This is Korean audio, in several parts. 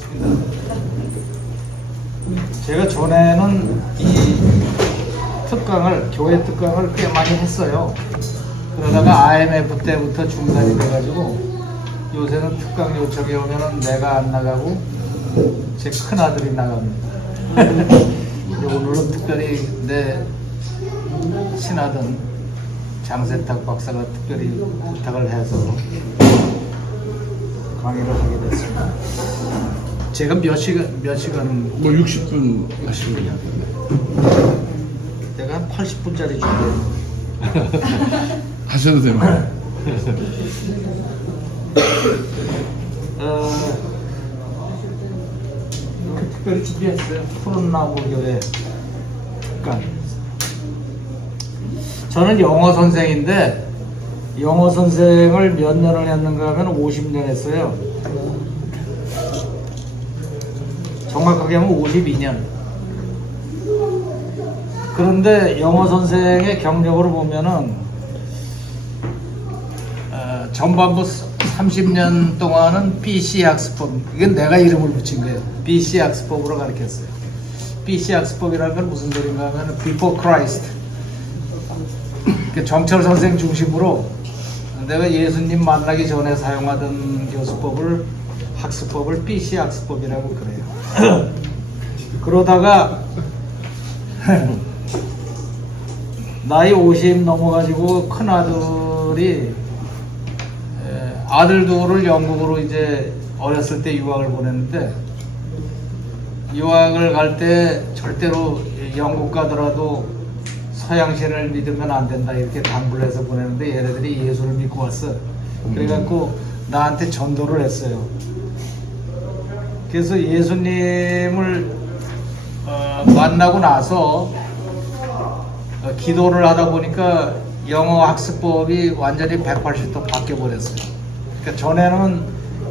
반갑습니다. 제가 전에는 이 특강을, 교회 특강을 꽤 많이 했어요. 그러다가 IMF 때부터 중단이 돼가지고 요새는 특강 요청이 오면은 내가 안 나가고 제 큰아들이 나갑니다. 오늘은 특별히 내 친아들 장세탁 박사가 특별히 부탁을 해서 강의를 하게 됐습니다. 제가 몇 시간? 뭐 60분 하시면 내가 한 80분짜리 준비해요. 하셔도 됩니다. 이렇게 특별히 준비했어요. 푸른 나무 교회 특강. 저는 영어 선생인데 영어 선생을 몇 년을 했는가 하면 50년 했어요. 정확하게 하면 52년. 그런데 영어 선생의 경력으로 보면은 전반부 30년 동안은 BC 학습법, 이건 내가 이름을 붙인 거예요. BC 학습법으로 가르쳤어요. BC 학습법이라는 건 무슨 소리인가 하면 Before Christ. 정철 선생 중심으로 내가 예수님 만나기 전에 사용하던 교수법을, 학습법을 BC 학습법이라고 그래요. 그러다가 나이 50 넘어가지고 큰아들이 아들 둘을 영국으로 이제 어렸을 때 유학을 보냈는데, 유학을 갈 때 절대로 영국 가더라도 서양신을 믿으면 안 된다 이렇게 당부를 해서 보내는데 얘네들이 예수를 믿고 왔어. 그래갖고 나한테 전도를 했어요. 그래서 예수님을 만나고 나서 기도를 하다 보니까 영어 학습법이 완전히 180도 바뀌어 버렸어요. 그러니까 전에는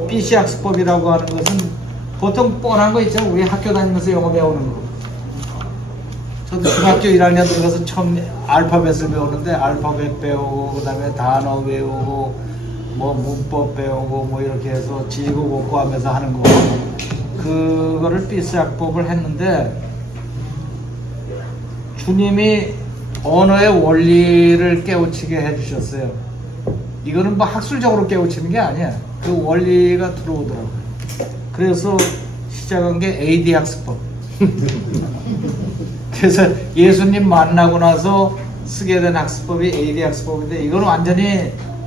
BC 학습법이라고 하는 것은 보통 뻔한 거 있잖아요. 우리 학교 다니면서 영어 배우는 거. 저도 중학교 1학년 들어가서 처음 알파벳을 배우는데 알파벳 배우고 그다음에 단어 외우고 뭐 문법 배우고 뭐 이렇게 해서 지고 볶고 하면서 하는 거. 그거를 BC 학습법을 했는데 주님이 언어의 원리를 깨우치게 해주셨어요. 이거는 뭐 학술적으로 깨우치는 게 아니야. 그 원리가 들어오더라고요. 그래서 시작한 게 AD 학습법. 그래서 예수님 만나고 나서 쓰게 된 학습법이 AD 학습법인데 이거는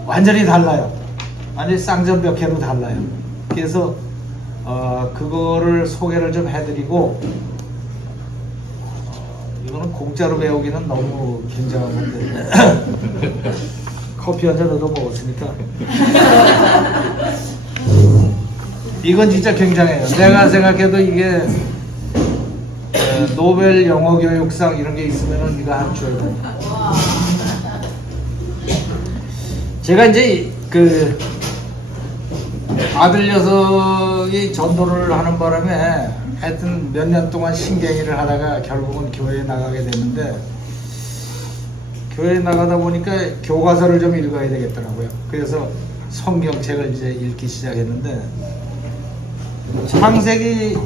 완전히 달라요. 완전히 쌍전벽해로 달라요. 그래서 그거를 소개를 좀 해드리고, 이거는 공짜로 배우기는 너무 굉장한 건데 커피 한 잔 얻어 먹었으니까 이건 진짜 굉장해요. 내가 생각해도 이게 노벨 영어 교육상 이런 게 있으면은 이거 한 줘야 됩니다. 제가 이제 그 아들 녀석이 전도를 하는 바람에 하여튼 몇 년 동안 신경이를 하다가 결국은 교회에 나가게 됐는데, 교회에 나가다 보니까 교과서를 좀 읽어야 되겠더라고요. 그래서 성경책을 이제 읽기 시작했는데 창세기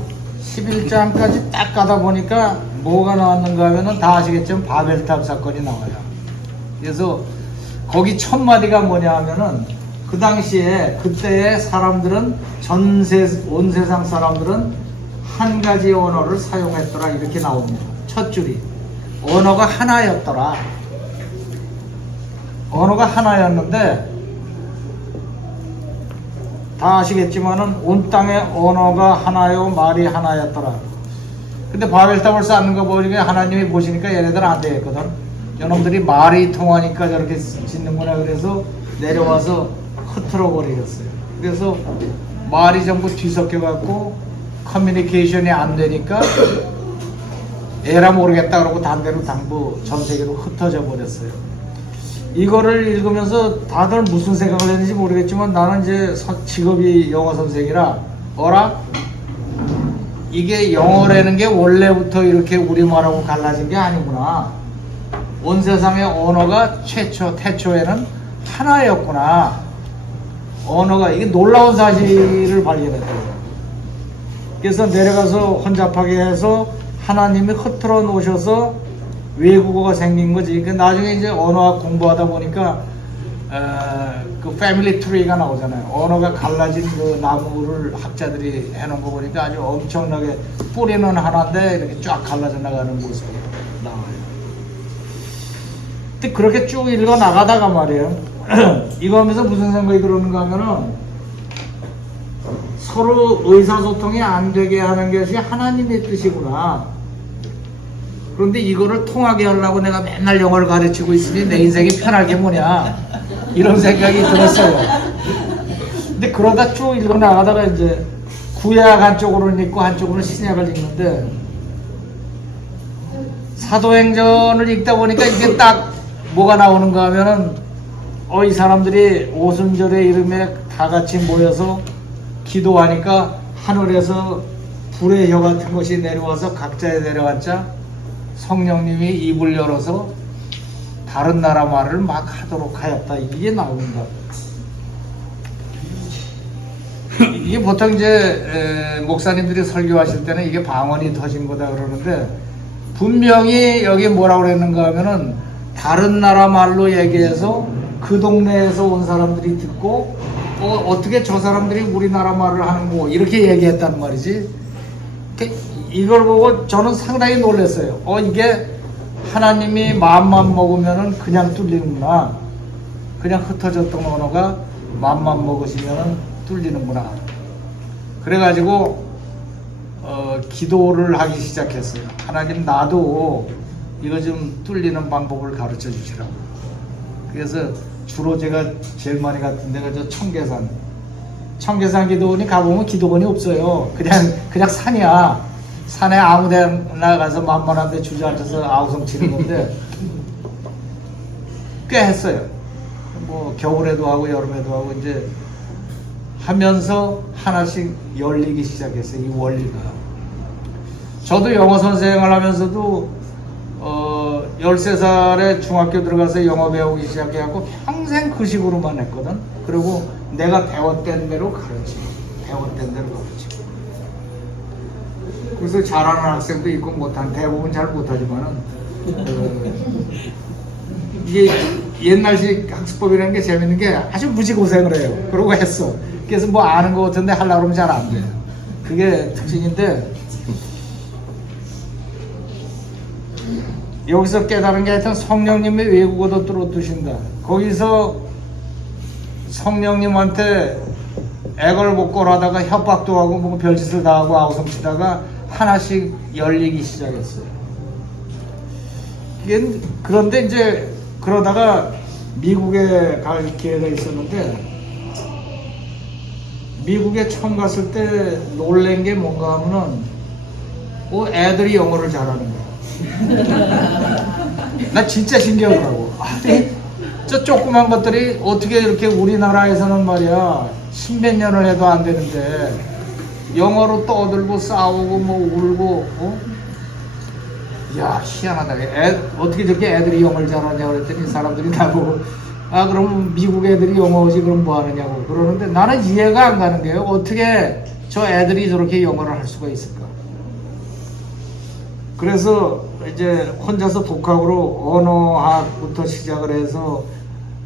11장까지 딱 가다 보니까 뭐가 나왔는가 하면은 다 아시겠지만 바벨탑 사건이 나와요. 그래서 거기 첫 마디가 뭐냐 하면은 그 당시에 그때의 사람들은 온 세상 사람들은 한 가지 언어를 사용했더라 이렇게 나옵니다. 첫 줄이 언어가 하나였더라. 언어가 하나였는데 다 아시겠지만은 온 땅의 언어가 하나요 말이 하나였더라. 근데 바벨탑을 쌓는 거 보니까 하나님이 보시니까 얘네들 안 되겠거든. 여러분들이 말이 통하니까 저렇게 짓는구나. 그래서 내려와서 흐트러 버리겠어요. 그래서 말이 전부 뒤섞여 갖고 커뮤니케이션이 안 되니까 에라 모르겠다 그러고 단대로 당부 전 세계로 흩어져 버렸어요. 이거를 읽으면서 다들 무슨 생각을 했는지 모르겠지만 나는 이제 직업이 영어 선생이라 이게 영어라는 게 원래부터 이렇게 우리말하고 갈라진 게 아니구나. 온 세상의 언어가 태초에는 하나였구나. 언어가 이게 놀라운 사실을 발견했어요. 그래서 내려가서 혼잡하게 해서 하나님이 흐트러 놓으셔서 외국어가 생긴 거지. 그 나중에 이제 언어학 공부하다 보니까 그 패밀리 트리가 나오잖아요. 언어가 갈라진 그 나무를 학자들이 해놓은 거 보니까 아주 엄청나게 뿌리는 하나인데 이렇게 쫙 갈라져 나가는 모습이 나와요. 근데 그렇게 쭉 읽어 나가다가 말이에요. 이거 하면서 무슨 생각이 들었는가 하면은 서로 의사소통이 안 되게 하는 것이 하나님의 뜻이구나. 그런데 이거를 통하게 하려고 내가 맨날 영어를 가르치고 있으니 내 인생이 편할 게 뭐냐 이런 생각이 들었어요. 근데 그러다 쭉 읽어 나가다가 이제 구약 한쪽으로는 읽고 한쪽으로는 신약을 읽는데 사도행전을 읽다 보니까 이게 딱 뭐가 나오는가 하면은 이 사람들이 오순절의 이름에 다 같이 모여서 기도하니까 하늘에서 불의 혀 같은 것이 내려와서 각자에 내려왔자 성령님이 입을 열어서 다른 나라 말을 막 하도록 하였다. 이게 나옵니다. 이게 보통 이제 목사님들이 설교하실 때는 이게 방언이 터진 거다 그러는데 분명히 여기 뭐라고 그랬는가 하면은 다른 나라 말로 얘기해서 그 동네에서 온 사람들이 듣고 어떻게 저 사람들이 우리나라 말을 하는 거 이렇게 얘기했단 말이지. 이걸 보고 저는 상당히 놀랐어요. 이게 하나님이 마음만 먹으면은 그냥 뚫리는구나. 그냥 흩어졌던 언어가 마음만 먹으시면은 뚫리는구나. 그래가지고 기도를 하기 시작했어요. 하나님 나도 이거 좀 뚫리는 방법을 가르쳐 주시라고. 그래서 주로 제가 제일 많이 갔던 데가 저 청계산 기도원이 가보면 기도원이 없어요. 그냥 산이야. 산에 아무 데나 가서 만만한 데 주저앉아서 아우성 치는 건데 꽤 했어요. 뭐 겨울에도 하고 여름에도 하고 이제 하면서 하나씩 열리기 시작했어요. 이 원리가. 저도 영어 선생을 하면서도 13살에 중학교 들어가서 영어 배우기 시작해갖고 평생 그 식으로만 했거든. 그리고 내가 배웠던 대로 가르치고 그래서 잘하는 학생도 있고 못하는 대부분 잘 못하지만은 이게 옛날식 학습법이라는 게 재밌는 게 아주 무지고생을 해요. 그러고 했어. 그래서 뭐 아는 거 같은데 하려고 그러면 잘 안 돼. 그게 특징인데 여기서 깨달은 게 하여튼 성령님이 외국어도 뚫어두신다. 거기서 성령님한테 애걸복걸 하다가 협박도 하고 뭐 별짓을 다 하고 아우성치다가 하나씩 열리기 시작했어요. 그런데 이제 그러다가 미국에 갈 기회가 있었는데 미국에 처음 갔을 때 놀란 게 뭔가 하면은 애들이 영어를 잘하는 거야. 나 진짜 신기하더라고. 아니, 저 조그만 것들이 어떻게 이렇게 우리나라에서는 말이야 십몇 년을 해도 안 되는데 영어로 떠들고 싸우고 뭐 울고 야 희한하다. 어떻게 저렇게 애들이 영어를 잘하냐 그랬더니 사람들이 나보고 그럼 미국 애들이 영어 오지 그럼 뭐 하느냐고 그러는데 나는 이해가 안 가는 게요. 어떻게 저 애들이 저렇게 영어를 할 수가 있을까? 그래서 이제 혼자서 독학으로 언어학부터 시작을 해서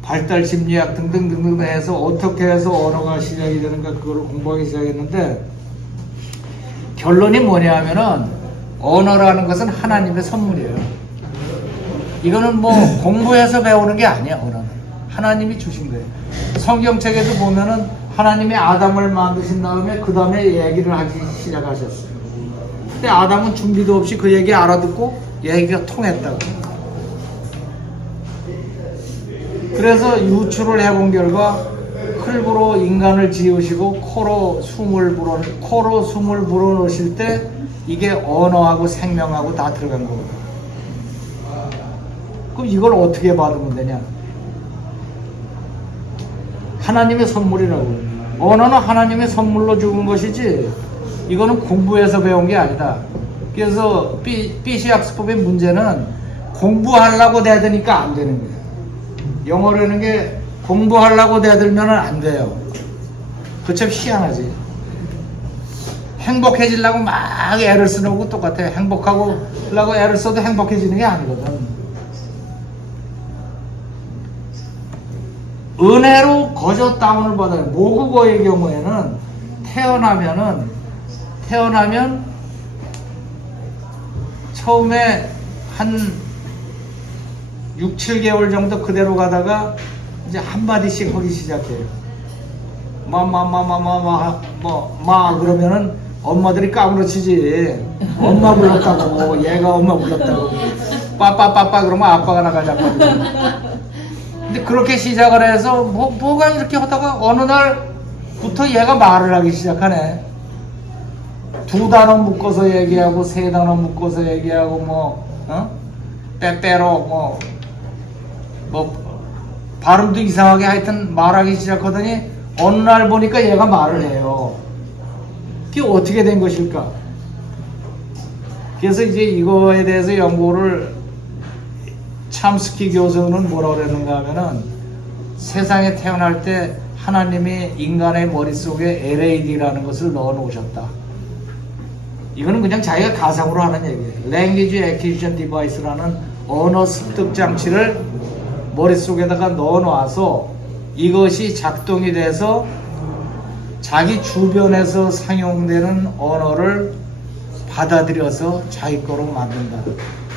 발달 심리학 등등등등 해서 어떻게 해서 언어가 시작이 되는가 그거를 공부하기 시작했는데 결론이 뭐냐 하면은 언어라는 것은 하나님의 선물이에요. 이거는 뭐 공부해서 배우는 게 아니야. 언어는 하나님이 주신 거예요. 성경책에도 보면은 하나님이 아담을 만드신 다음에 그 다음에 얘기를 하기 시작하셨어요. 근데 아담은 준비도 없이 그 얘기 알아듣고 얘기가 통했다고. 그래서 유추를 해본 결과 흙으로 인간을 지으시고 코로 숨을 불어넣으실 때 이게 언어하고 생명하고 다 들어간 겁니다. 그럼 이걸 어떻게 받으면 되냐? 하나님의 선물이라고. 언어는 하나님의 선물로 죽은 것이지 이거는 공부해서 배운 게 아니다. 그래서 BC 학습법의 문제는 공부하려고 대드니까 안 되는 거예요. 영어라는 게 공부하려고 대들면 안 돼요. 그 참 희한하지. 행복해지려고 막 애를 쓰는 거 똑같아요. 행복하고 애를 써도 행복해지는 게 아니거든. 은혜로 거저 다운을 받아요. 모국어의 경우에는 태어나면 처음에 한 6, 7개월 정도 그대로 가다가 이제 한마디씩 하기 시작해요. 마 그러면은 엄마들이 까무러치지. 엄마 불렀다고, 얘가 엄마 불렀다고. 빠빠빠빠 그러면 아빠가 나가자고. 근데 그렇게 시작을 해서 뭐가 이렇게 하다가 어느 날부터 얘가 말을 하기 시작하네. 2단어 묶어서 얘기하고 3단어 묶어서 얘기하고 빼빼로 발음도 이상하게 하여튼 말하기 시작하더니 어느 날 보니까 얘가 말을 해요. 그게 어떻게 된 것일까? 그래서 이제 이거에 대해서 연구를 참스키 교수는 뭐라고 그랬는가 하면은 세상에 태어날 때 하나님이 인간의 머릿속에 LAD라는 것을 넣어 놓으셨다. 이거는 그냥 자기가 가상으로 하는 얘기예요. Language Acquisition Device라는 언어 습득 장치를 머릿속에다가 넣어 놔서 이것이 작동이 돼서 자기 주변에서 사용되는 언어를 받아들여서 자기 거로 만든다.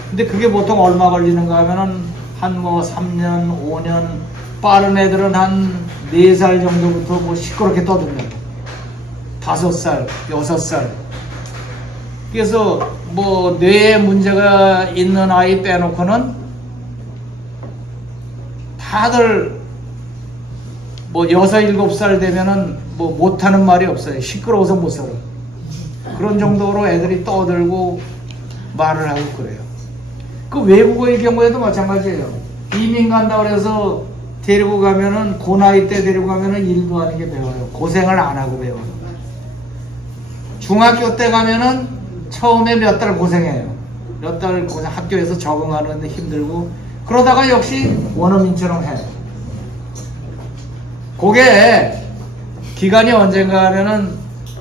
근데 그게 보통 얼마 걸리는가 하면은 한 3년, 5년, 빠른 애들은 한 4살 정도부터 시끄럽게 떠듭니다. 5살, 6살. 그래서 뇌에 문제가 있는 아이 빼놓고는 다들 6, 7살 되면은 못하는 말이 없어요. 시끄러워서 못 살아. 그런 정도로 애들이 떠들고 말을 하고 그래요. 그 외국어의 경우에도 마찬가지예요. 이민 간다 그래서 데리고 가면은 고나이 때 데리고 가면은 일도 아니게 배워요. 고생을 안 하고 배워요. 중학교 때 가면은 처음에 몇 달 고생해요. 몇 달 고생, 학교에서 적응하는데 힘들고 그러다가 역시 원어민처럼 해요. 그게 기간이 언젠가 하면은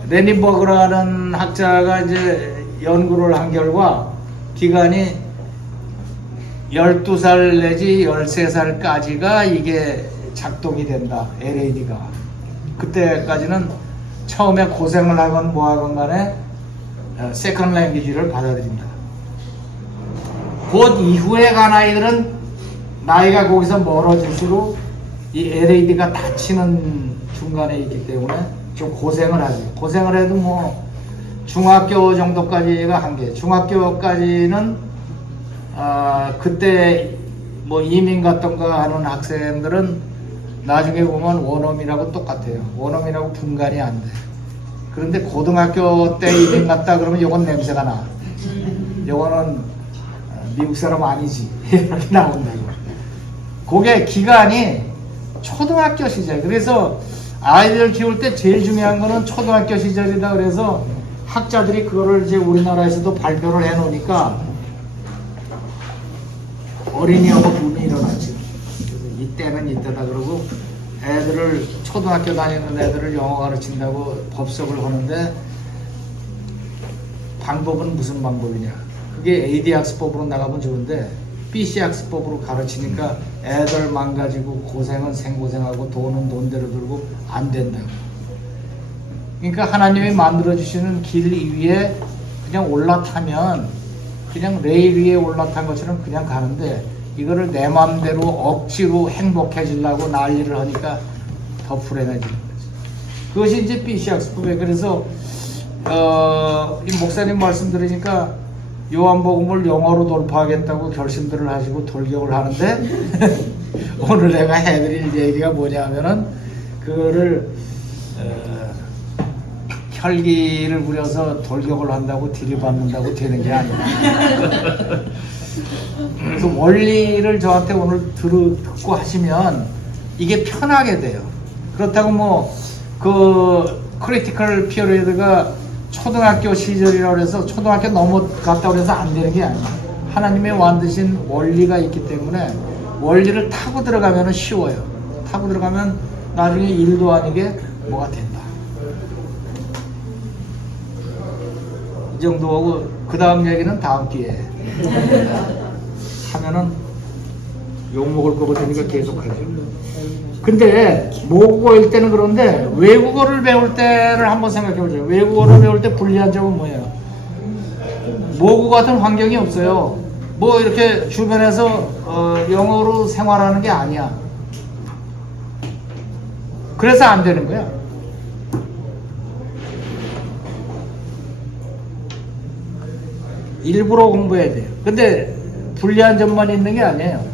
레닌버그라는 학자가 이제 연구를 한 결과 기간이 12살 내지 13살까지가 이게 작동이 된다. LAD가. 그때까지는 처음에 고생을 하건 뭐하건 간에 세컨드 랭귀지를 받아들인다. 곧 이후에 간 아이들은 나이가 거기서 멀어질수록 이 LAD가 닫히는 중간에 있기 때문에 좀 고생을 하죠. 고생을 해도 중학교 정도까지가 한계. 중학교까지는 그때 이민 갔던가 하는 학생들은 나중에 보면 원어민하고 똑같아요. 원어민하고 분간이 안 돼. 그런데 고등학교 때 이민 갔다 그러면 요건 냄새가 나. 요거는 미국 사람 아니지. 이렇게 나온다고. 그게 기간이 초등학교 시절. 그래서 아이들 키울 때 제일 중요한 거는 초등학교 시절이다. 그래서 학자들이 그거를 이제 우리나라에서도 발표를 해 놓으니까 어린이 영어 붐이 일어났지. 그래서 이때는 이때다 그러고 애들을 초등학교 다니는 애들을 영어 가르친다고 법석을 하는데 방법은 무슨 방법이냐. 그게 AD 학습법으로 나가면 좋은데 BC 학습법으로 가르치니까 애들 망가지고 고생은 생고생하고 돈은 돈대로 들고 안 된다고. 그러니까 하나님이 만들어주시는 길 위에 그냥 올라타면 그냥 레일 위에 올라탄 것처럼 그냥 가는데 이거를 내 마음대로 억지로 행복해지려고 난리를 하니까 더 불행해지는 거지. 그것이 이제 BC 학습법이에요. 그래서 이 목사님 말씀 들으니까 요한복음을 영어로 돌파하겠다고 결심들을 하시고 돌격을 하는데 오늘 내가 해드릴 얘기가 뭐냐 하면은 그거를 혈기를 부려서 돌격을 한다고 들이받는다고 되는 게 아니야. 그래서 원리를 저한테 오늘 듣고 하시면 이게 편하게 돼요. 그렇다고 그 크리티컬 피어리드가 초등학교 시절이라고 해서 초등학교 넘어갔다고 해서 안 되는 게 아니에요. 하나님의 만드신 원리가 있기 때문에 원리를 타고 들어가면 쉬워요. 타고 들어가면 나중에 일도 아니게 뭐가 된다. 정도 하고 그 다음 얘기는 다음 기회에 하면은 욕먹을 거 같으니까 계속 하죠. 근데 모국어일 때는 그런데 외국어를 배울 때를 한번 생각해 보세요. 외국어를 배울 때 불리한 점은 뭐예요? 모국어 같은 환경이 없어요. 뭐 이렇게 주변에서 영어로 생활하는 게 아니야. 그래서 안 되는 거야. 일부러 공부해야 돼요. 근데 불리한 점만 있는 게 아니에요.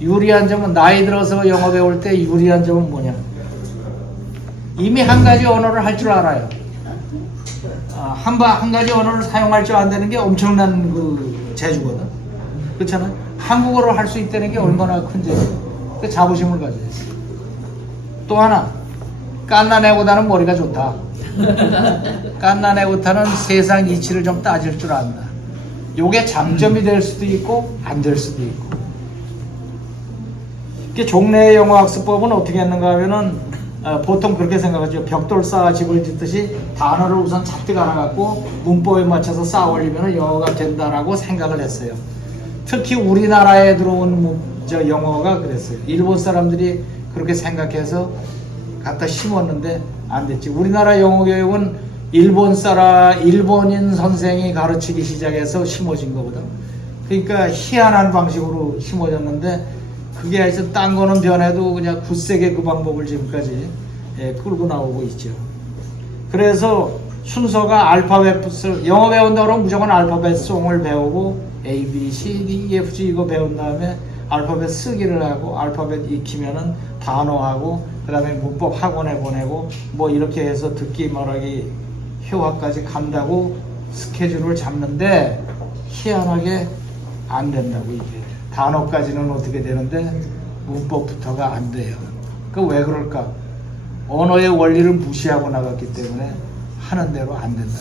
유리한 점은 나이 들어서 영어 배울 때 유리한 점은 뭐냐? 이미 한 가지 언어를 할 줄 알아요. 한 가지 언어를 사용할 줄 안다는 게 엄청난 그 재주거든. 그렇잖아요. 한국어를 할 수 있다는 게 얼마나 큰 재주. 그 자부심을 가져야지. 또 하나, 깐나네고다는 머리가 좋다. 깐나네고타는 세상 이치를 좀 따질 줄 안다. 요게 장점이 될 수도 있고 안 될 수도 있고. 종래의 영어학습법은 어떻게 했는가 하면은 보통 그렇게 생각하죠. 벽돌 쌓아 집을 짓듯이 단어를 우선 잔뜩 알아갖고 문법에 맞춰서 쌓아 올리면 영어가 된다라고 생각을 했어요. 특히 우리나라에 들어온 영어가 그랬어요. 일본 사람들이 그렇게 생각해서 갖다 심었는데 안 됐지. 우리나라 영어 교육은 일본인 선생이 가르치기 시작해서 심어진 거거든. 그러니까 희한한 방식으로 심어졌는데 그게 하여튼 딴 거는 변해도 그냥 굳세게 그 방법을 지금까지 끌고 나오고 있죠. 그래서 순서가 알파벳을 영어 배운다 그러면 무조건 알파벳 송을 배우고 A, B, C, D, E, F, G 이거 배운 다음에 알파벳 쓰기를 하고 알파벳 익히면은 단어하고 그 다음에 문법 학원에 보내고 뭐 이렇게 해서 듣기 말하기 효과까지 간다고 스케줄을 잡는데 희한하게 안 된다고 이게. 단어까지는 어떻게 되는데 문법부터가 안 돼요. 그 왜 그럴까? 언어의 원리를 무시하고 나갔기 때문에 하는 대로 안 된다.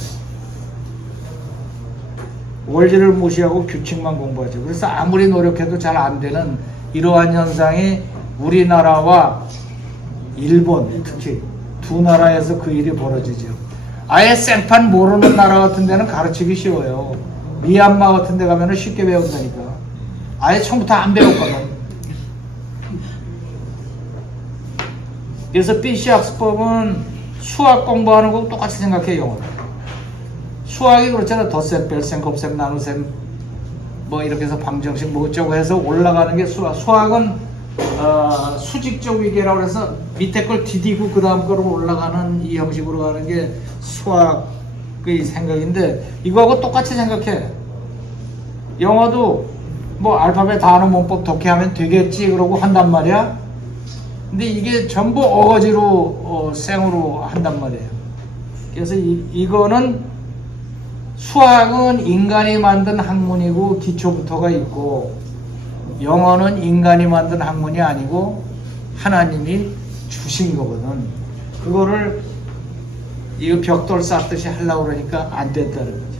원리를 무시하고 규칙만 공부하죠. 그래서 아무리 노력해도 잘 안 되는 이러한 현상이 우리나라와 일본 특히 두 나라에서 그 일이 벌어지죠. 아예 생판 모르는 나라 같은 데는 가르치기 쉬워요. 미얀마 같은 데 가면 쉽게 배운다니까. 아예 처음부터 안 배웠거든. 그래서 BC 학습법은 수학 공부하는 거 똑같이 생각해, 영어로. 수학이 그렇잖아. 덧셈, 뺄셈, 곱셈, 나눗셈 뭐 이렇게 해서 방정식 뭐 어쩌고 해서 올라가는 게 수학. 수학은 수직적 위계라고 해서 밑에 걸 디디고 그 다음 거로 올라가는 이 형식으로 가는 게 수학의 생각인데 이거하고 똑같이 생각해. 영어도 뭐 알파벳 단어 문법 독해하면 되겠지 그러고 한단 말이야. 근데 이게 전부 어거지로 생으로 한단 말이에요. 그래서 이거는 수학은 인간이 만든 학문이고 기초부터가 있고 영어는 인간이 만든 학문이 아니고 하나님이 주신 거거든. 그거를 이거 벽돌 쌓듯이 하려고 그러니까 안 된다는 거죠.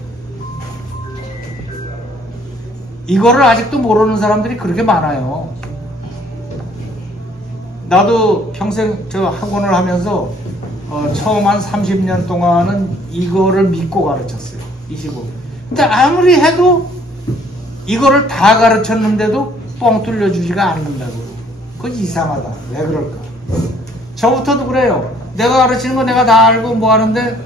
이거를 아직도 모르는 사람들이 그렇게 많아요. 나도 평생 저 학원을 하면서 처음 한 30년 동안은 이거를 믿고 가르쳤어요. 25. 근데 아무리 해도 이거를 다 가르쳤는데도 뻥 뚫려주지가 않는다고. 그건 이상하다. 왜 그럴까? 저부터도 그래요. 내가 가르치는 거 내가 다 알고 뭐 하는데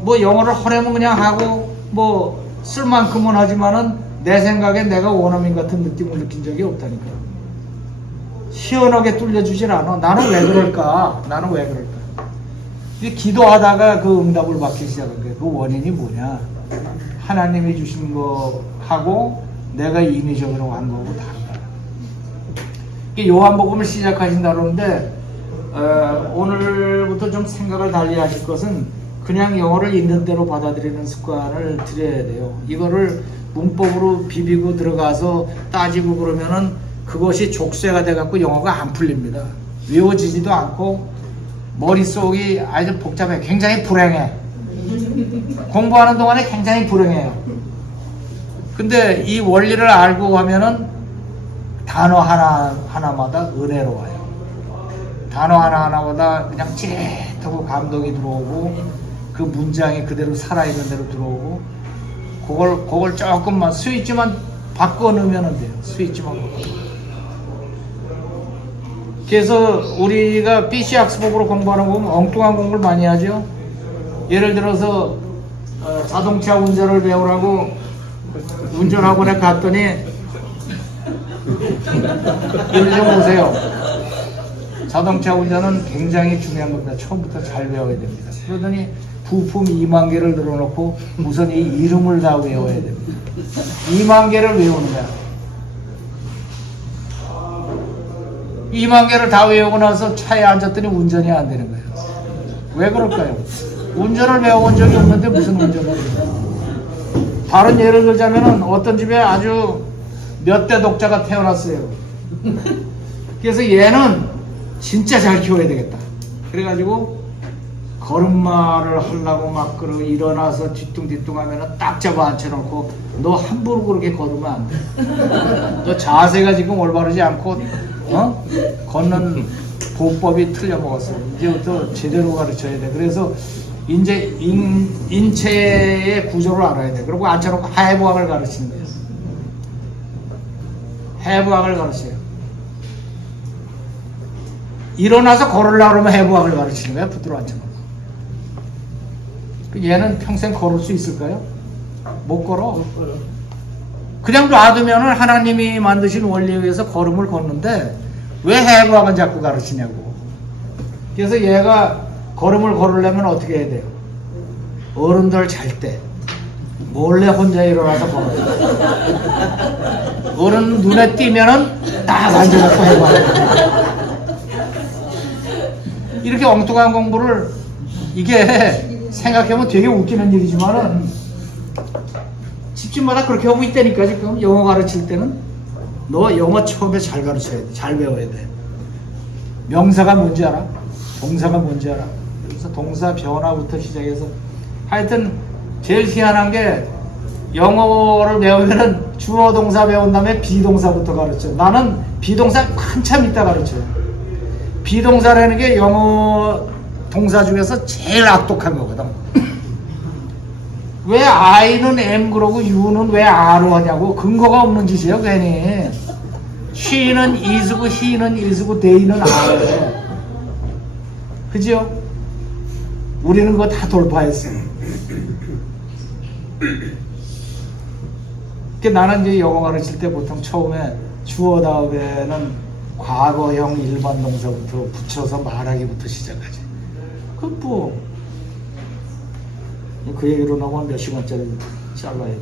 뭐 영어를 허려면 그냥 하고 뭐 쓸 만큼은 하지만은 내 생각엔 내가 원어민 같은 느낌을 느낀 적이 없다니까. 시원하게 뚫려주질 않아. 나는 왜 그럴까? 나는 왜 그럴까? 기도하다가 그 응답을 받기 시작한 거예요. 그 원인이 뭐냐? 하나님이 주신 거하고 내가 인위적으로 한 거고 다르다. 요한복음을 시작하신다 그러는데 오늘부터 좀 생각을 달리 하실 것은 그냥 영어를 있는 대로 받아들이는 습관을 들여야 돼요. 이거를 문법으로 비비고 들어가서 따지고 그러면은 그것이 족쇄가 돼갖고 영어가 안 풀립니다. 외워지지도 않고 머릿속이 아주 복잡해. 굉장히 불행해. 공부하는 동안에 굉장히 불행해요. 근데 이 원리를 알고 하면은 단어 하나마다 은혜로워요. 단어 하나마다 그냥 찌릿하고 감동이 들어오고 그 문장이 그대로 살아있는 대로 들어오고 그걸 조금만 스위치만 바꿔 넣으면 돼요. 스위치만 바꿔. 그래서 우리가 BC 학습법으로 공부하는 거 보면 엉뚱한 공부를 많이 하죠. 예를 들어서 자동차 운전을 배우라고 운전학원에 갔더니 이리 좀 오세요. 자동차 운전은 굉장히 중요한 겁니다. 처음부터 잘 배워야 됩니다. 그러더니 부품 2만 개를 늘어놓고 우선 이 이름을 다 외워야 됩니다. 2만 개를 외우는 거야. 2만 개를 다 외우고 나서 차에 앉았더니 운전이 안 되는 거예요. 왜 그럴까요? 운전을 배워본 적이 없는데 무슨 운전을 해요? 다른 예를 들자면은 어떤 집에 아주 몇 대 독자가 태어났어요. 그래서 얘는 진짜 잘 키워야 되겠다. 그래가지고 걸음마를 하려고 막 일어나서 뒤뚱뒤뚱 하면은 딱 잡아 앉혀놓고 너 함부로 그렇게 걸으면 안 돼. 너 자세가 지금 올바르지 않고 걷는 보법이 틀려먹었어. 이제부터 제대로 가르쳐야 돼. 그래서 이제 인체의 구조를 알아야 돼. 그리고 앉혀놓고 해부학을 가르치는 거예요. 해부학을 가르쳐요. 일어나서 걸으려고 그러면 해부학을 가르치는 거야. 붙들어 앉혀놓고. 얘는 평생 걸을 수 있을까요? 못 걸어. 그냥 놔두면은 하나님이 만드신 원리에 의해서 걸음을 걷는데 왜 해부학은 자꾸 가르치냐고. 그래서 얘가 걸음을 걸으려면 어떻게 해야 돼요? 어른들 잘 때 몰래 혼자 일어나서 걸어요. 어른 눈에 띄면은 딱 앉아갖고 해부학을. 이렇게 엉뚱한 공부를 이게 생각해보면 되게 웃기는 일이지만은 집집마다 그렇게 하고 있다니까. 지금 영어 가르칠 때는 너 영어 처음에 잘 가르쳐야 돼. 잘 배워야 돼. 명사가 뭔지 알아? 동사가 뭔지 알아? 그래서 동사 변화부터 시작해서 하여튼 제일 희한한 게 영어를 배우면은 주어 동사 배운 다음에 비동사부터 가르쳐. 나는 비동사 한참 있다 가르쳐요. 비동사라는 게 영어 동사 중에서 제일 악독한 거거든. 왜 I는 am 그러고 You는 왜 R로 하냐고. 근거가 없는 짓이에요 괜히. She는 is고 he는 is고 they는 are요. 그죠? 우리는 그거 다 돌파했어. 나는 이제 영어 가르칠 때 보통 처음에 주어 다음에는 과거형 일반 동사부터 붙여서 말하기부터 시작하지. 그 얘기로 나오면 몇 시간짜리 잘라야 돼.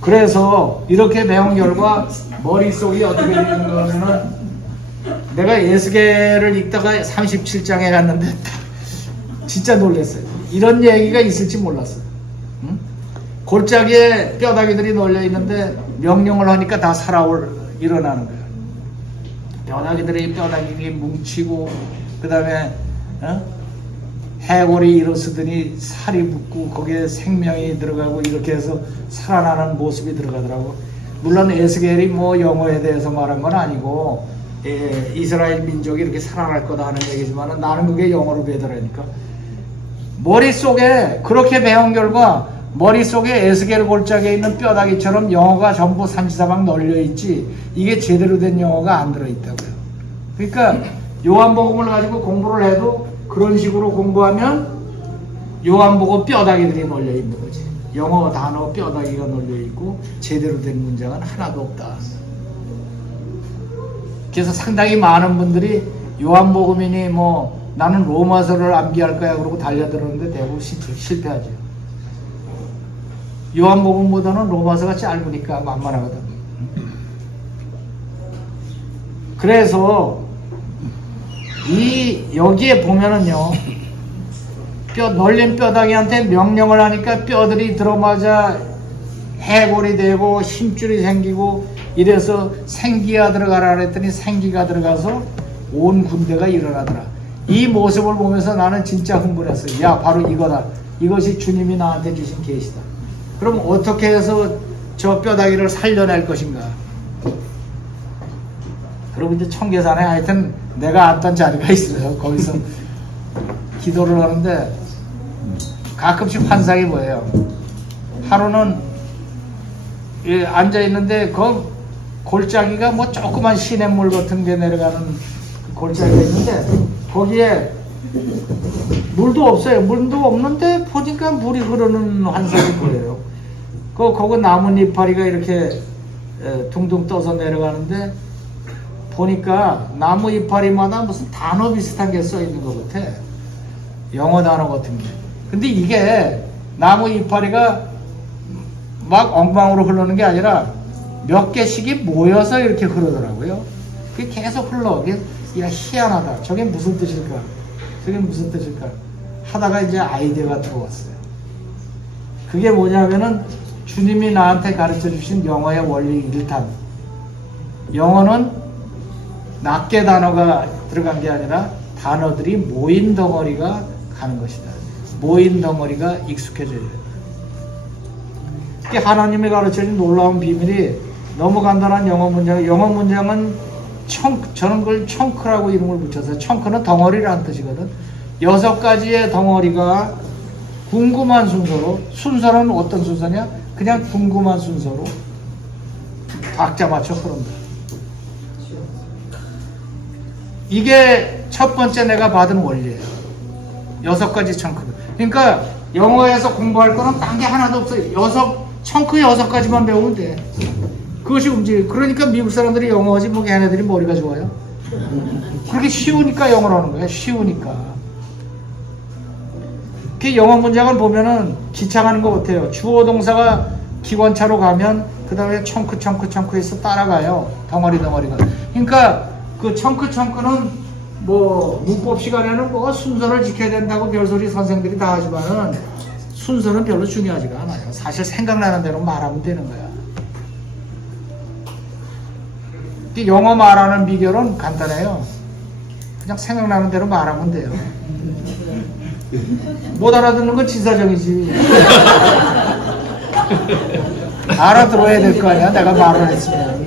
그래서 이렇게 배운 결과 머릿속이 어떻게 되는 거냐면은 내가 에스겔을 읽다가 37장에 갔는데 진짜 놀랐어요. 이런 얘기가 있을지 몰랐어요. 응? 골짜기에 뼈다귀들이 널려 있는데 명령을 하니까 다 일어나는 거예요. 뼈다귀들이 뭉치고 그 다음에 해골이 일어서더니 살이 붙고 거기에 생명이 들어가고 이렇게 해서 살아나는 모습이 들어가더라고. 물론 에스겔이 뭐 영어에 대해서 말한 건 아니고 이스라엘 민족이 이렇게 살아날 거다 하는 얘기지만 나는 그게 영어로 배더라니까. 머릿속에 그렇게 배운 결과 머릿속에 에스겔 골짜기에 있는 뼈다귀처럼 영어가 전부 삼시사방 널려있지 이게 제대로 된 영어가 안 들어있다고요. 그러니까 요한복음을 가지고 공부를 해도 그런 식으로 공부하면 요한복음 뼈다귀들이 널려있는 거지. 영어 단어 뼈다귀가 널려있고 제대로 된 문장은 하나도 없다. 그래서 상당히 많은 분들이 요한복음이니 뭐 나는 로마서를 암기할 거야 그러고 달려들었는데 대부분 실패하죠. 요한복음보다는 로마서가 짧으니까 만만하거든. 그래서 여기에 보면은요, 널린 뼈다귀한테 명령을 하니까 뼈들이 들어맞아 해골이 되고 힘줄이 생기고 이래서 생기가 들어가라 그랬더니 생기가 들어가서 온 군대가 일어나더라. 이 모습을 보면서 나는 진짜 흥분했어요. 야, 바로 이거다. 이것이 주님이 나한테 주신 계시다. 그럼 어떻게 해서 저 뼈다귀를 살려낼 것인가? 그리고 이제 청계산에 하여튼 내가 앉던 자리가 있어요. 거기서 기도를 하는데 가끔씩 환상이 뭐예요? 하루는 예, 앉아 있는데 그 골짜기가 뭐 조그만 시냇물 같은 게 내려가는 그 골짜기가 있는데 거기에 물도 없어요. 물도 없는데 보니까 물이 흐르는 환상이 보여요. 거기 나뭇 이파리가 이렇게 둥둥 떠서 내려가는데 보니까 나무 이파리마다 무슨 단어 비슷한 게 써 있는 것 같아. 영어 단어 같은 게. 근데 이게 나무 이파리가 막 엉망으로 흐르는 게 아니라 몇 개씩이 모여서 이렇게 흐르더라고요. 그게 계속 흘러. 야, 희한하다. 저게 무슨 뜻일까? 저게 무슨 뜻일까? 하다가 이제 아이디어가 들어왔어요. 그게 뭐냐면은 주님이 나한테 가르쳐 주신 영어의 원리 1탄. 영어는 낱개 단어가 들어간 게 아니라 단어들이 모인 덩어리가 가는 것이다. 모인 덩어리가 익숙해져야 돼. 이게 하나님이 가르쳐준 놀라운 비밀이 너무 간단한 영어 문장은 저는 그걸 청크라고 이름을 붙였어요. 청크는 덩어리라는 뜻이거든. 6가지의 덩어리가 궁금한 순서로, 순서는 어떤 순서냐? 그냥 궁금한 순서로 박자 맞춰 흐른다. 이게 첫 번째 내가 받은 원리예요. 6가지 청크. 그러니까 영어에서 공부할 거는 딴 게 하나도 없어요. 청크 6가지만 배우면 돼. 그것이 그러니까 미국 사람들이 영어하지 뭐 걔네들이 머리가 좋아요. 그렇게 쉬우니까 영어를 하는 거야. 쉬우니까. 그 영어 문장을 보면은 기창하는 것 같아요. 주어 동사가 기관차로 가면 그 다음에 청크해서 따라가요. 덩어리가. 그러니까 그 청크는 뭐 문법 시간에는 뭐 순서를 지켜야 된다고 별소리 선생들이 다 하지만은 순서는 별로 중요하지가 않아요. 사실 생각나는 대로 말하면 되는 거야. 영어 말하는 비결은 간단해요. 그냥 생각나는 대로 말하면 돼요. 못 알아듣는 건 지사정이지. 알아들어야 될 거 아니야, 내가 말을 했으면.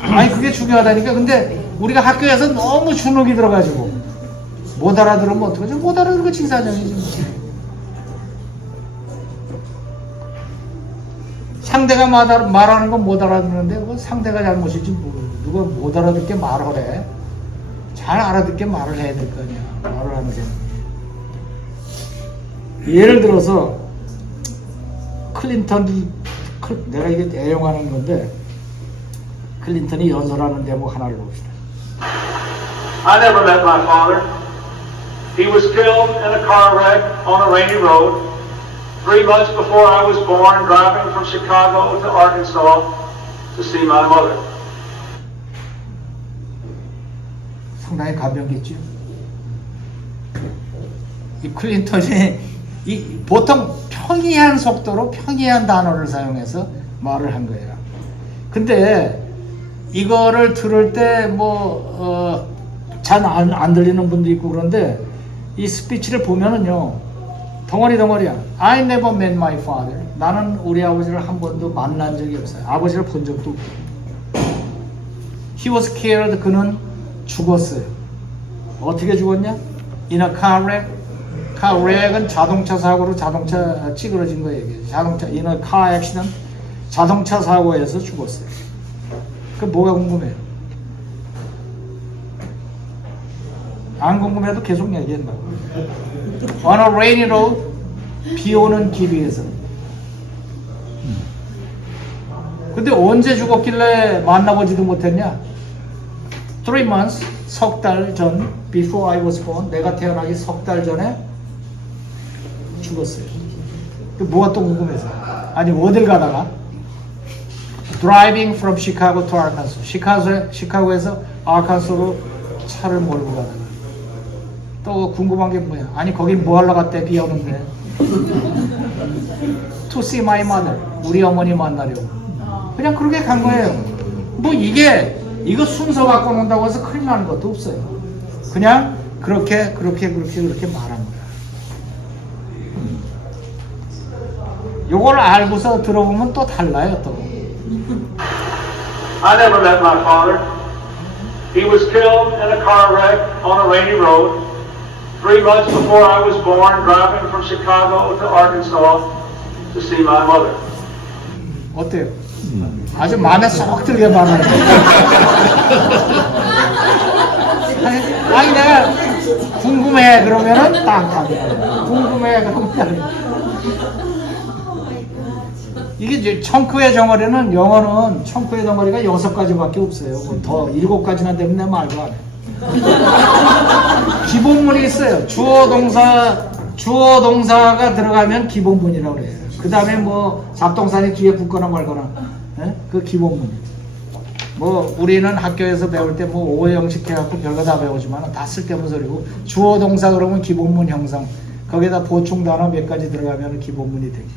아니, 그게 중요하다니까. 근데 우리가 학교에서 너무 주눅이 들어가지고 못 알아들으면 어떡하지? 못 알아들은 거 지사정이지. 상대가 말하는 건 못 알아듣는데 그건 상대가 잘못이지 누가 못 알아듣게 말하래. 잘 알아듣게 말을 해야 될 거 아니야. 말을 하는 게. 예를 들어서 클린턴이, 내가 이게 애용하는 건데 클린턴이 연설하는 대목 하나를 봅시다. I never met my father. He was killed in a car wreck on a rainy road 3 months before I was born, driving from Chicago to Arkansas to see my mother. 상당히 감명 깊죠. 이 클린턴이 보통 평이한 속도로 평이한 단어를 사용해서 말을 한 거예요. 근데 이거를 들을 때 잘 안 들리는 분도 있고 그런데 이 스피치를 보면은요, 덩어리야. I never met my father. 나는 우리 아버지를 한 번도 만난 적이 없어요. 아버지를 본 적도 없고. He was killed. 그는 죽었어요. 어떻게 죽었냐? In a car wreck. car wreck은 자동차 사고로 자동차 찌그러진 거 얘기해요. in a car accident. 자동차 사고에서 죽었어요. 그 뭐가 궁금해요? 안 궁금해도 계속 얘기한다고. On a rainy road. 비 오는 길 위에서. 근데 언제 죽었길래 만나보지도 못했냐? 3 months, 석 달 전, before I was born, 내가 태어나기 석 달 전에 죽었어요. 뭐가 또 궁금해서. 아니, 어딜 가다가? Driving from Chicago to Arkansas. 시카고에서 아칸소로 차를 몰고 가다가. 또 궁금한 게 뭐야? 아니, 거긴 뭐 하러 갔대, 비 오는데. To see my mother. 우리 어머니 만나려고. 그냥 그렇게 간 거예요. 뭐 이거 순서 갖고 논다고 해서 큰일 나는 것도 없어요. 그냥 그렇게 말한 거야. 요걸 알고서 들어보면 또 달라요, 또. I never met my father. He was killed in a car wreck on a rainy road 3 months before I was born, driving from Chicago to Arkansas to see my mother. 어때요? 아주 마음에 쏙 들게 말하네. 아니 내가 궁금해 그러면은 딱 궁금해 그러면 딱. 이게 이제 청크의 덩어리는 영어는 청크의 덩어리가 6가지밖에 없어요. 뭐더 7가지나 되면 내 말도 안 해. 기본문이 있어요. 주어 동사가 들어가면 기본문이라고 그래요. 그 다음에 뭐 잡동사니 뒤에 붙거나 말거나, 예? 그 기본문. 뭐 우리는 학교에서 배울 때 뭐 오해 형식 해갖고 별거 다 배우지만 다 쓸데없는 소리고, 주어 동사 그러면 기본문 형성, 거기다 보충 단어 몇 가지 들어가면 기본문이 되기.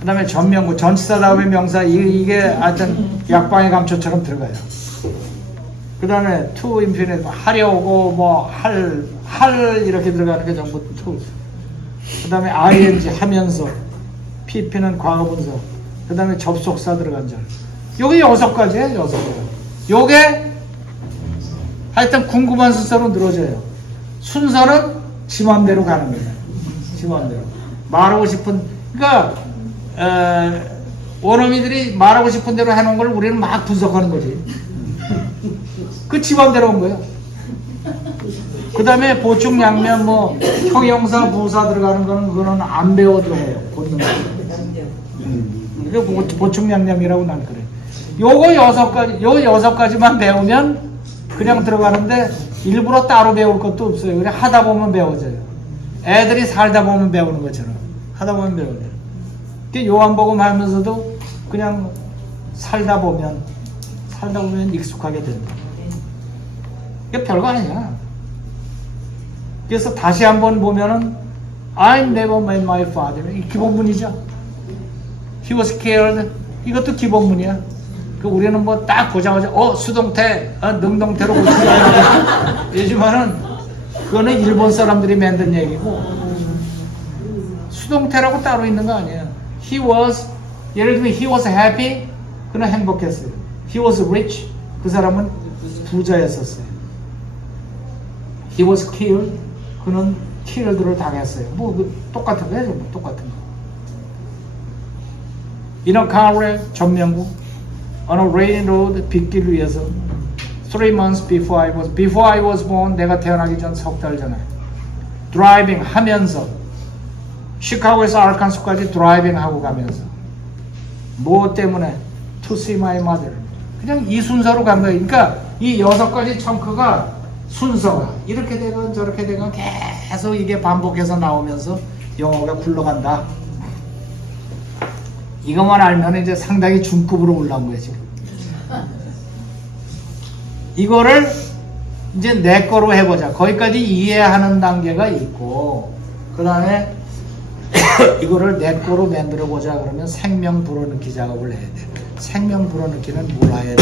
그 다음에 전명구, 전치사 다음에 명사, 이게 하여튼 약방의 감초처럼 들어가요. 그 다음에 to infinite, 하려고 뭐 할 이렇게 들어가는 게 전부 to. 그 다음에 ing, 하면서, pp는 과거분사, 그 다음에 접속사 들어간 절. 요게 6가지예요, 6가지. 요게 하여튼 궁금한 순서로 늘어져요. 순서는 지 맘대로 가는 거예요. 지 맘대로. 말하고 싶은, 그러니까 원어민들이 말하고 싶은 대로 해놓은 걸 우리는 막 분석하는 거지. 그 지 맘대로 온 거예요. 그 다음에 보충 양면 뭐 형용사 부사 들어가는 거는 그거는 안 배워도 해요. 본능으로. 이게 보충 양념이라고 난 그래. 요거 6가지, 요 6가지만 배우면 그냥 들어가는데 일부러 따로 배울 것도 없어요. 그냥 하다 보면 배워져요. 애들이 살다 보면 배우는 것처럼 하다 보면 배워져요. 요한복음 하면서도 그냥 살다 보면 익숙하게 된다. 이게 별거 아니야. 그래서 다시 한번 보면은 I never met my father. 이 기본문이죠. He was scared. 이것도 기본문이야. 그 우리는 뭐 딱 보자마자 수동태, 능동태로 고치자 이러지만은 그거는 일본 사람들이 만든 얘기고 수동태라고 따로 있는 거 아니에요. He was, 예를 들면 he was happy, 그는 행복했어요. He was rich, 그 사람은 부자였었어요. He was killed, 그는 killed를 당했어요. 뭐 똑같은 거예요, 뭐 똑같은 거. In a car wreck, 전명구. On a rainy road, 빗길 위에서. 3 months before I was born, 내가 태어나기 전 3달 전에. Driving 하면서. 시카고에서 아르칸소까지 드라이빙 하고 가면서. 뭐 때문에? To see my mother. 그냥 이 순서로 간 거예요. 그러니까 이 6가지 청크가 순서가 이렇게 되건 저렇게 되건 계속 이게 반복해서 나오면서 영어가 굴러간다. 이것만 알면 이제 상당히 중급으로 올라온 거예요, 지금. 이거를 이제 내 거로 해보자. 거기까지 이해하는 단계가 있고, 그 다음에 이거를 내 거로 만들어 보자 그러면 생명 불어넣기 작업을 해야 돼. 생명 불어넣기는 뭘 해야 되나?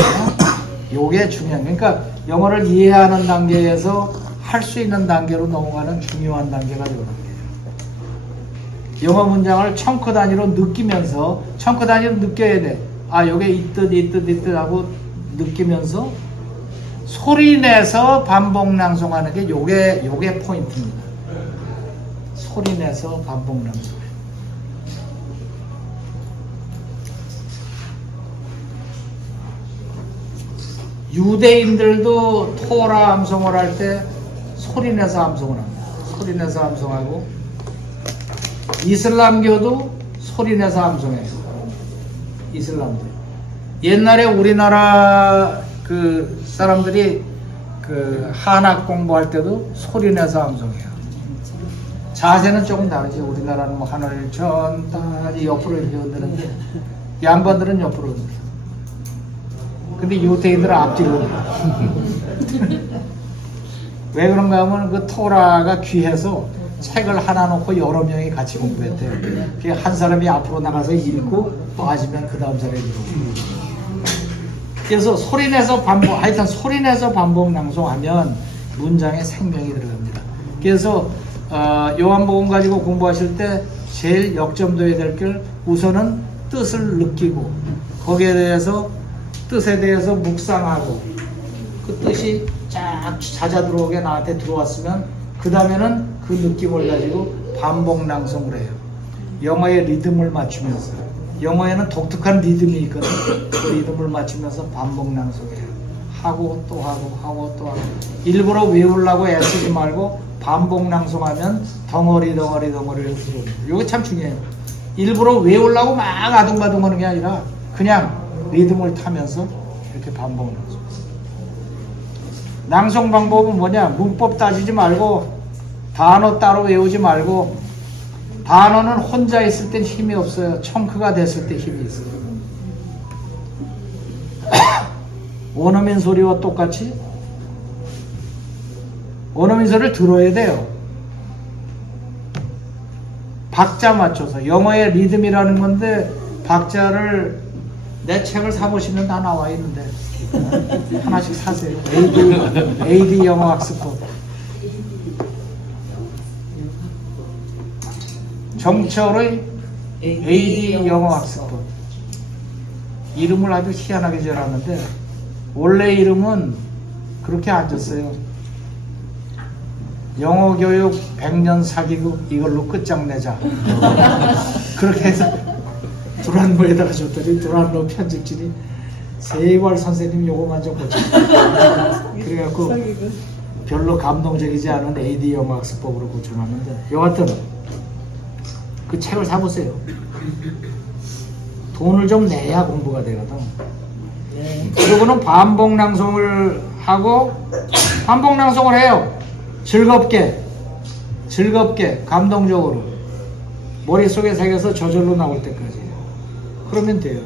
요게 중요한, 그러니까 영어를 이해하는 단계에서 할 수 있는 단계로 넘어가는 중요한 단계가 되거든요. 영어 문장을 청크 단위로 느끼면서, 청크 단위로 느껴야 돼. 아, 요게 이 뜻 하고 느끼면서 소리 내서 반복 낭송하는 게 요게 포인트입니다. 소리 내서 반복 낭송. 유대인들도 토라 암송을 할 때 소리 내서 암송을 합니다. 소리 내서 암송하고, 이슬람교도 소리 내서 암송해요. 이슬람도. 옛날에 우리나라 그 사람들이 그 한학 공부할 때도 소리 내서 암송해요. 자세는 조금 다르지. 우리나라는 뭐 하늘 전따지 옆으로 이렇게 흔드는데 양반들은 옆으로 흔들어. 근데 유대인들은 앞뒤로 흔들어. 왜 그런가 하면 그 토라가 귀해서 책을 하나 놓고 여러 명이 같이 공부했대요. 한 사람이 앞으로 나가서 읽고 빠지면 그 다음 사람이 들어오고. 그래서 소리내서 반복, 하여튼 소리내서 반복 낭송하면 문장에 생명이 들어갑니다. 그래서 요한복음 가지고 공부하실 때 제일 역점둬야 될 게 우선은 뜻을 느끼고 거기에 대해서 뜻에 대해서 묵상하고 그 뜻이 쫙 잦아 들어오게 나한테 들어왔으면 그 다음에는 그 느낌을 가지고 반복 낭송을 해요. 영어의 리듬을 맞추면서. 영어에는 독특한 리듬이 있거든. 그 리듬을 맞추면서 반복 낭송해요. 하고 또 하고 하고 또 하고. 일부러 외우려고 애쓰지 말고 반복 낭송하면 덩어리를 들어옵니다. 이게 참 중요해요. 일부러 외우려고 막 아둥바둥 하는 게 아니라 그냥 리듬을 타면서 이렇게 반복 낭송. 낭송 방법은 뭐냐? 문법 따지지 말고 단어 따로 외우지 말고 단어는 혼자 있을 땐 힘이 없어요. 청크가 됐을 때 힘이 있어요. 원어민 소리와 똑같이 원어민 소리를 들어야 돼요. 박자 맞춰서. 영어의 리듬이라는 건데 박자를 내 책을 사보시면 다 나와 있는데 하나씩 사세요. AD 영어 학습법. 정철의 AD 영어 학습법. 이름을 아주 희한하게 지어놨는데 원래 이름은 그렇게 안 졌어요. 영어 교육 100년 사기극 이걸로 끝장내자. 그렇게 해서 두란노에다가 줬더니 두란노 편집진이 세발 선생님 요거만 좀 고쳐. 그래갖고 별로 감동적이지 않은 AD 영어 학습법으로 고쳐놨는데 여하튼 그 책을 사보세요. 돈을 좀 내야 공부가 되거든. 그리고는 반복 낭송을 하고 반복 낭송을 해요. 즐겁게 감동적으로 머릿속에 새겨서 저절로 나올 때까지. 그러면 돼요.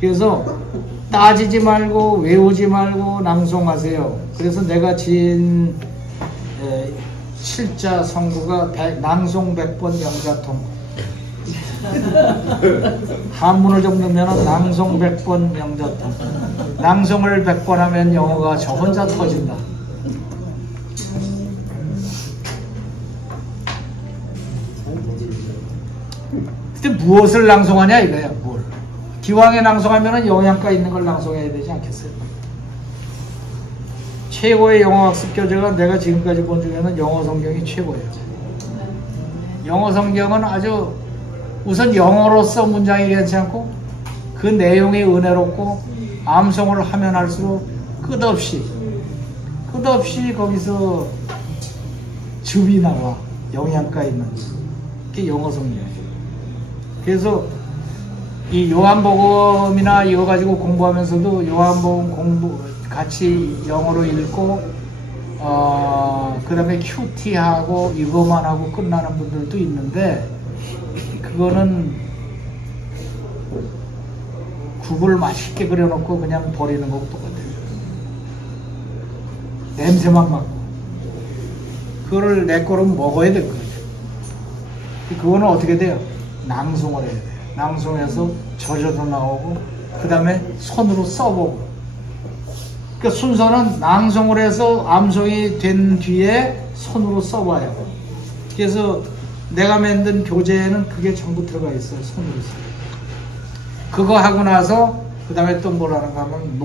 그래서 따지지 말고 외우지 말고 낭송하세요. 그래서 내가 지은 7자 성구가 낭송 100번 영자통. 한문을 좀 넣으면 낭송 100번 영자통. 낭송을 100번 하면 영어가 저 혼자 터진다. 그때 무엇을 낭송하냐 이거야. 뭘. 기왕에 낭송하면 영양가 있는 걸 낭송해야 되지 않겠어요? 최고의 영어학습 교재가 내가 지금까지 본 중에는 영어 성경이 최고예요. 영어 성경은 아주 우선 영어로서 문장이 괜찮고 그 내용이 은혜롭고 암송을 하면 할수록 끝없이 거기서 즙이 나와. 영양가 있는 게 영어 성경이에요. 그래서 이 요한복음이나 이거 가지고 공부하면서도 요한복음 공부 같이 영어로 읽고 그 다음에 QT하고 이거만 하고 끝나는 분들도 있는데 그거는 국을 맛있게 끓여놓고 그냥 버리는 거고 똑같아요. 냄새만 맡고 그거를 내 거로 먹어야 될 거예요. 그거는 어떻게 돼요? 낭송을 해야 돼요. 낭송해서 저절로 나오고 그 다음에 손으로 써보고. 그러니까 순서는 낭송을 해서 암송이 된 뒤에 손으로 써봐요. 그래서 내가 만든 교재에는 그게 전부 들어가 있어요. 손으로 써. 그거 하고 나서 그 다음에 또 뭐라는가 하면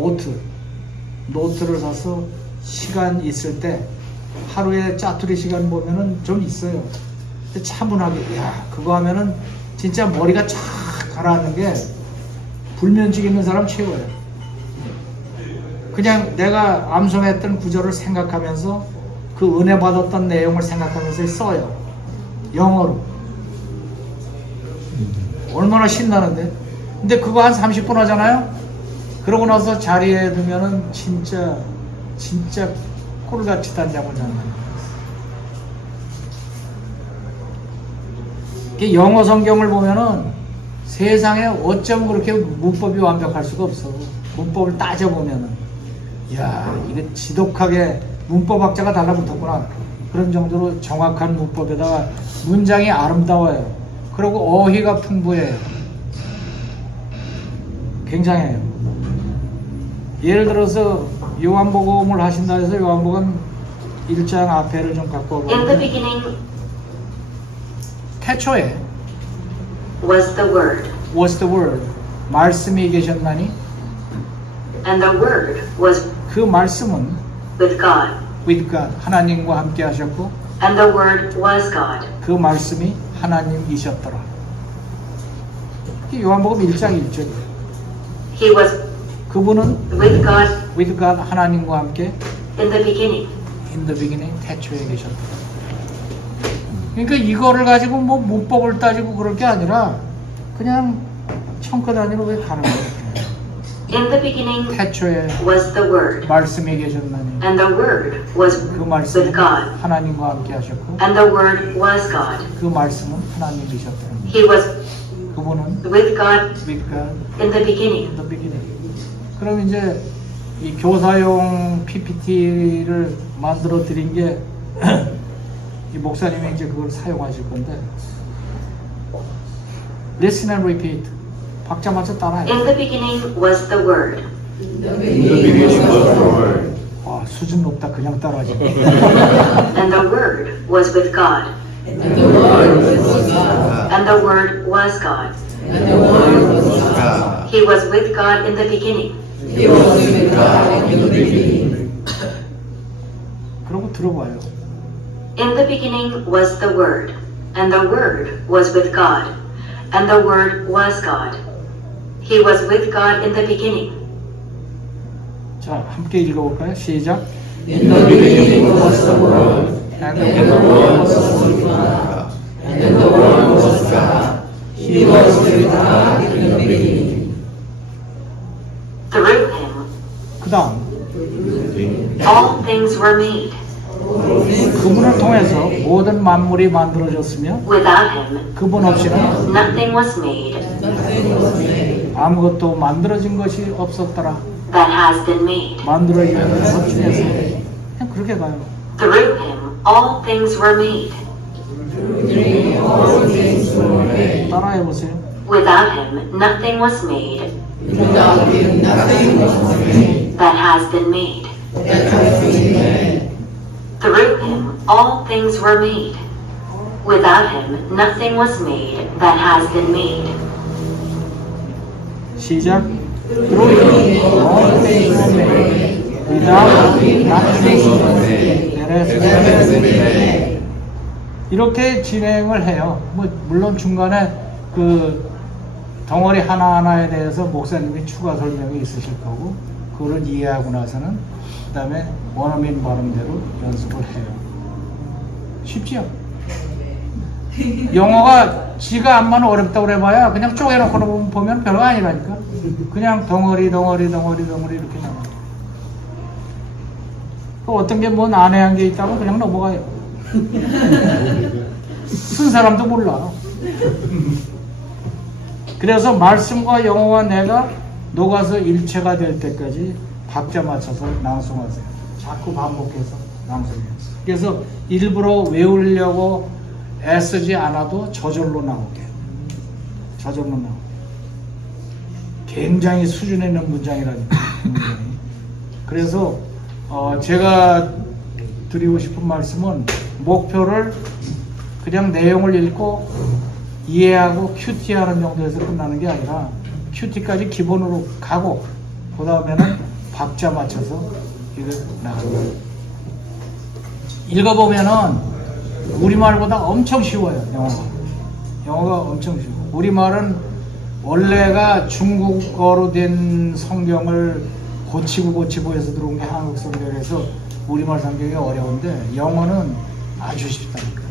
노트를 사서 시간 있을 때 하루에 짜투리 시간 보면은 좀 있어요. 근데 차분하게 그거 하면은 진짜 머리가 쫙 가라앉는 게 불면증 있는 사람 최고예요. 그냥 내가 암송했던 구절을 생각하면서 그 은혜 받았던 내용을 생각하면서 써요. 영어로. 얼마나 신나는데. 근데 그거 한 30분 하잖아요. 그러고 나서 자리에 두면은 진짜 꿀같이 단잠을 자는 거예요. 영어 성경을 보면은 세상에 어쩜 그렇게 문법이 완벽할 수가 없어. 문법을 따져보면은 이게 지독하게 문법학자가 달라붙었구나. 그런 정도로 정확한 문법에다가 문장이 아름다워요. 그리고 어휘가 풍부해요. 굉장해요. 예를 들어서 요한복음을 하신다 해서 요한복음 1장 앞에를 좀 갖고 와보면 태초에 was the Word, 말씀이 계셨나니 and the Word was 그 말씀은 with God, with God 하나님과 함께 하셨고 And the Word was God. 그 말씀이 하나님이셨더라. 이게 요한복음 1장 1절이에요. He was 그분은 with God with God 하나님과 함께 in the beginning. in the beginning 태초에 계셨더라. 그러니까 이거를 가지고 뭐 문법을 따지고 그럴 게 아니라 그냥 청크 단위로 왜 가는 거예요? In the beginning 태초에 was the Word. 말씀이 계셨나니 And the Word was 그 말씀은 with God. 하나님과 함께 하셨고 And the Word was God. 그 말씀은 하나님이셨더라. He was 그분은 with God with God in the beginning. in the beginning. 그럼 이제 이 교사용 PPT를 만들어 드린 게 이 목사님이 이제 그걸 사용하실 건데 Listen and repeat. 박자 맞춰 따라해. In the beginning was the Word. 와, 수준 높다. 그냥 따라하지. And the Word was with God. And the Word was God. He was with God in the beginning. 그러고 들어봐요. In the beginning was the Word, and the Word was with God, and the Word was God. He was with God in the beginning. 자, 함께 읽어볼까요? 시작. In the beginning was the Word, And and the Word was with God, and the Word was God. He was with God in the beginning. Through him, 그 다음 all things were made. 그분을 통해서 모든 만물이 만들어졌으며 Without him, 그분 없이는 nothing was made 아무것도 만들어진 것이 없었더라. that has been made. 만들어진 것 중에서 그냥 그렇게 가요. Through him, all things were made. 따라해보세요. Without him, nothing was made Without him, nothing was made that has been made. that has been made. Through him, all things were made. Without him, nothing was made that has been made. 시작. Through him all things were made. Without him nothing was made that has been made. 이렇게 진행을 해요. 뭐 물론 중간에 그 덩어리 하나하나에 대해서 목사님이 추가 설명이 있으실 거고 그거를 이해하고 나서는 그 다음에 원어민 발음대로 연습을 해요. 쉽지요? 영어가 지가 암만 어렵다고 그래봐야 그냥 쪼개놓고 보면 별거 아니라니까. 그냥 덩어리 이렇게 나와요. 또 어떤 게 뭐 난해한 게 있다면 그냥 넘어가요. 쓴 사람도 몰라. 그래서 말씀과 영어와 내가 녹아서 일체가 될 때까지 박자 맞춰서 낭송하세요. 자꾸 반복해서 낭송해요. 그래서 일부러 외우려고 애쓰지 않아도 저절로 나오게. 저절로 나오게. 굉장히 수준 있는 문장이라니까. 그래서 제가 드리고 싶은 말씀은 목표를 그냥 내용을 읽고 이해하고 큐티하는 정도에서 끝나는 게 아니라 큐티까지 기본으로 가고 그 다음에는 박자 맞춰서 이거 나가요. 읽어보면은 우리말보다 엄청 쉬워요. 영어가 엄청 쉬워. 우리말은 원래가 중국어로 된 성경을 고치고 해서 들어온 게 한국 성경에서 우리말 성경이 어려운데 영어는 아주 쉽다니까.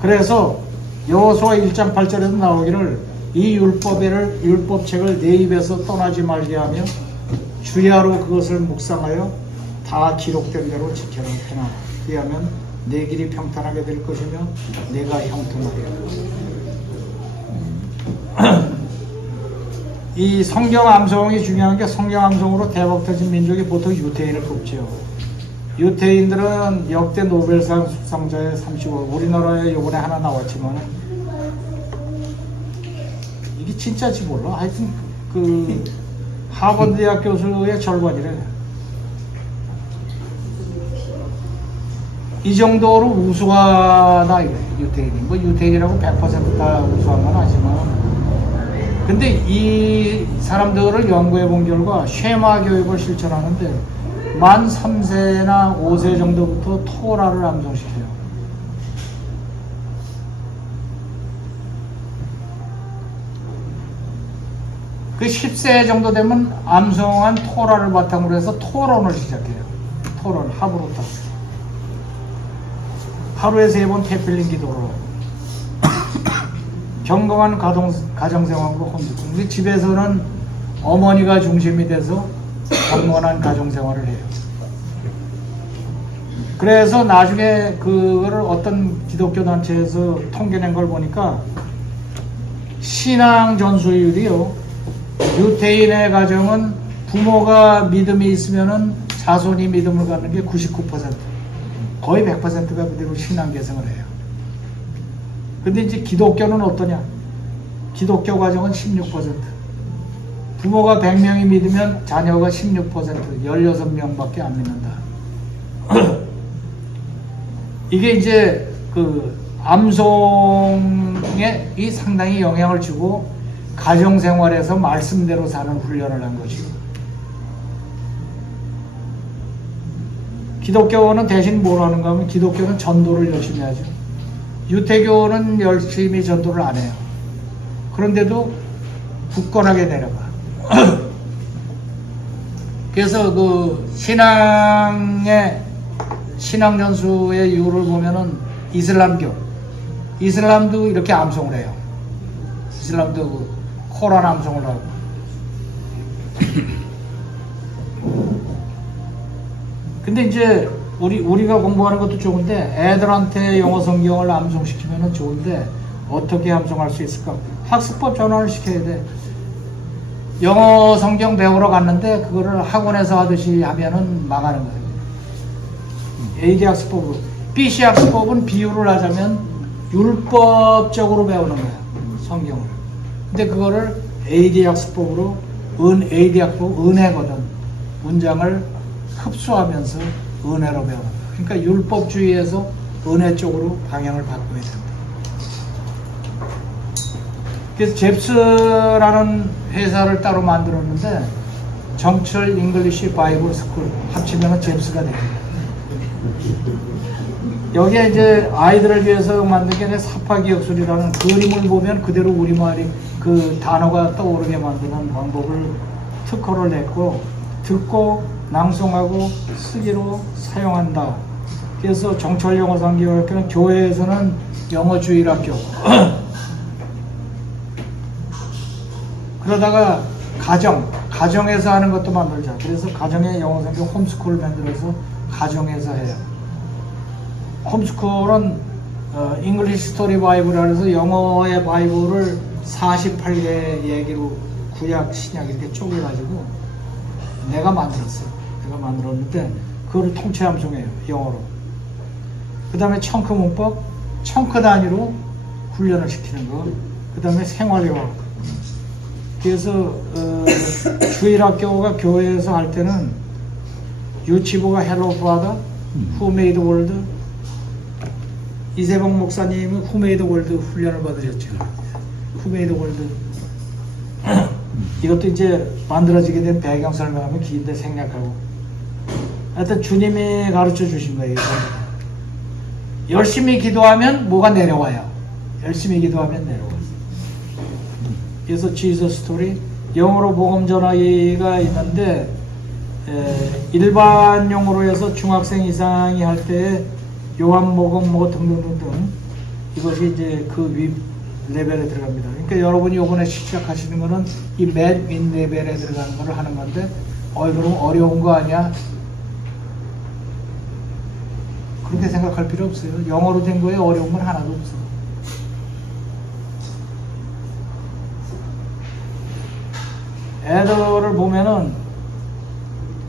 그래서 여호수아 1장 8절에서 나오기를 이 율법책을 내 입에서 떠나지 말게 하며 주야로 그것을 묵상하여 다 기록된 대로 지켜라 해라. 그리하면 내 길이 평탄하게 될 것이며 내가 형통하리라. 이 성경 암송이 중요한 게 성경 암송으로 대박 터진 민족이 보통 유태인을 꼽지요. 유태인들은 역대 노벨상 수상자의 35, 우리나라에 요번에 하나 나왔지만 이게 진짜지 몰라. 하여튼 그 하버드 대학 교수의 절반이래. 이 정도로 우수하다 이래, 유태인이. 뭐 유태인이라고 100% 다 우수한 건 아니지만 근데 이 사람들을 연구해 본 결과 쉐마 교육을 실천하는데 만 3세나 5세 정도부터 토라를 암송시켜요. 그 10세 정도 되면 암송한 토라를 바탕으로 해서 토론을 시작해요. 토론, 하브로타. 하루에 3번 테필린 기도를 하고 경건한 가정생활과 홈스쿨. 집에서는 어머니가 중심이 돼서 경건한 가정생활을 해요. 그래서 나중에 그거를 어떤 기독교 단체에서 통계낸 걸 보니까 신앙 전수율이요, 유태인의 가정은 부모가 믿음이 있으면은 자손이 믿음을 갖는 게 99%, 거의 100%가 그대로 신앙 계승을 해요. 근데 이제 기독교는 어떠냐? 기독교 가정은 16%. 부모가 100명이 믿으면 자녀가 16%, 16명밖에 안 믿는다. 이게 이제 그 암송에 이 상당히 영향을 주고 가정생활에서 말씀대로 사는 훈련을 한 거죠. 기독교는 대신 뭘 하는가 하면 기독교는 전도를 열심히 하죠. 유태교는 열심히 전도를 안 해요. 그런데도 굳건하게 내려가. 그래서 그 신앙 전수의 이유를 보면은 이슬람도 이렇게 암송을 해요. 이슬람도 그 코란 암송을 하고. 근데 이제 우리가 공부하는 것도 좋은데 애들한테 영어 성경을 암송시키면 좋은데 어떻게 암송할 수 있을까? 학습법 전환을 시켜야 돼. 영어 성경 배우러 갔는데 그거를 학원에서 하듯이 하면은 망하는 거예요. AD 학습법으로. BC 학습법은 비유를 하자면 율법적으로 배우는 거야, 성경을. 근데 그거를 AD 학습법으로, AD 학습법, 은혜거든. 문장을 흡수하면서 은혜로 배우는 거야. 그러니까 율법주의에서 은혜 쪽으로 방향을 바꿔야 된다. 그래서 잽스라는 회사를 따로 만들었는데 정철 잉글리시 바이블 스쿨 합치면 잽스가 됩니다. 여기에 이제 아이들을 위해서 만든 게 아니라 사파기억술이라는, 그림을 보면 그대로 우리말이 그 단어가 떠오르게 만드는 방법을 특허를 냈고, 듣고 낭송하고 쓰기로 사용한다. 그래서 정철 영어 상기학교는 교회에서는 영어 주일학교 그러다가 가정에서 하는 것도 만들자. 그래서 가정의 영어 성경 홈스쿨을 만들어서 가정에서 해요. 홈스쿨은 잉글리시 스토리 바이블이라 해서 영어의 바이블을 48개의 얘기로 구약, 신약 이렇게 쪼개가지고 내가 만들었어요. 내가 만들었는데 그거를 통째 암송해요, 영어로. 그 다음에 청크 문법, 청크 단위로 훈련을 시키는 거. 그 다음에 생활영어. 그래서 주일학교가 교회에서 할 때는 유치부가 헬로 파더, 후메이드 월드, 이세봉 목사님은 후메이드 월드 훈련을 받으셨죠. 후메이드 월드. 이것도 이제 만들어지게 된 배경 설명하면 긴데 생략하고. 하여튼 주님이 가르쳐 주신 거예요. 열심히 기도하면 뭐가 내려와요. 열심히 기도하면 내려와요. 그래서 지저스 스토리, 영어로 복음 전하기가 있는데 일반 용어로 해서 중학생 이상이 할 때 요한복음 뭐 등등등등, 이것이 이제 그 윗 레벨에 들어갑니다. 그러니까 여러분이 이번에 시작하시는 거는 이 맨 윗 레벨에 들어가는 거를 하는 건데, 그럼 어려운 거 아니야? 그렇게 생각할 필요 없어요. 영어로 된 거에 어려운 건 하나도 없어. 애들을 보면은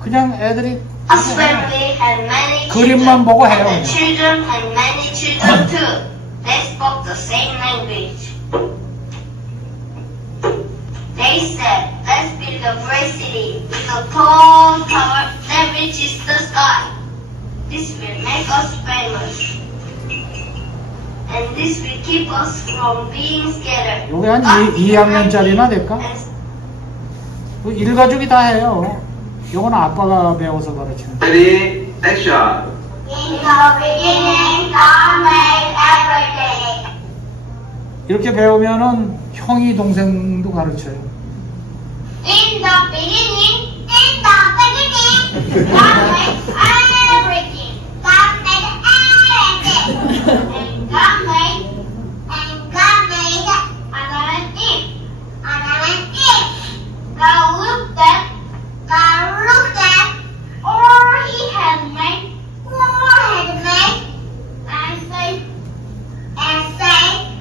그냥 애들이 그림만 보고 해요. The children and many children too. They spoke the same language. They said, "Let's build a great city with a tall tower that reaches the sky. This will make us famous. And this will keep us from being scattered." 요게 한 2학년짜리나 될까? 일가족이 다 해요. 요거는 아빠가 배워서 가르치는 거야. Ready, action. In the beginning, God made everything. 이렇게 배우면은 형이 동생도 가르쳐요. In the beginning, God made everything. God made everything. And God made Adam and Eve. God looked at all he had made, and say,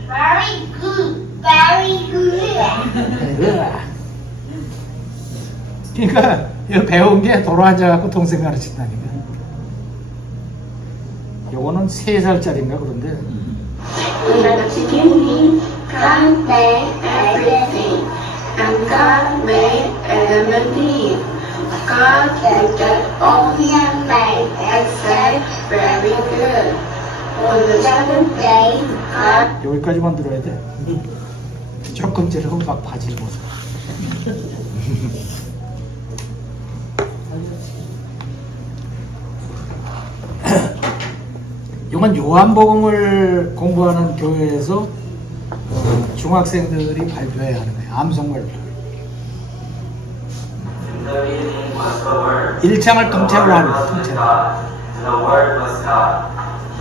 very good, very good. 그러니까 이거 배운 게 돌아앉아갖고 동생 가르친다니까. 요거는 3살짜리인가 그런데 In the beginning, God made everything, and God made Adam and Eve. God looked at all he had made and said, very good. On the seventh day, God 여기까지만 들어야 돼. 조금 지르고 막 바지를 벗어. 이건 요한복음을 공부하는 교회에서 중학생들이 발표해야 하는 거예요. 암송 발표. In the beginning was the Word. 1장을 통째로 하는 The 거예요. Word was with 통째로. God. The Word was God.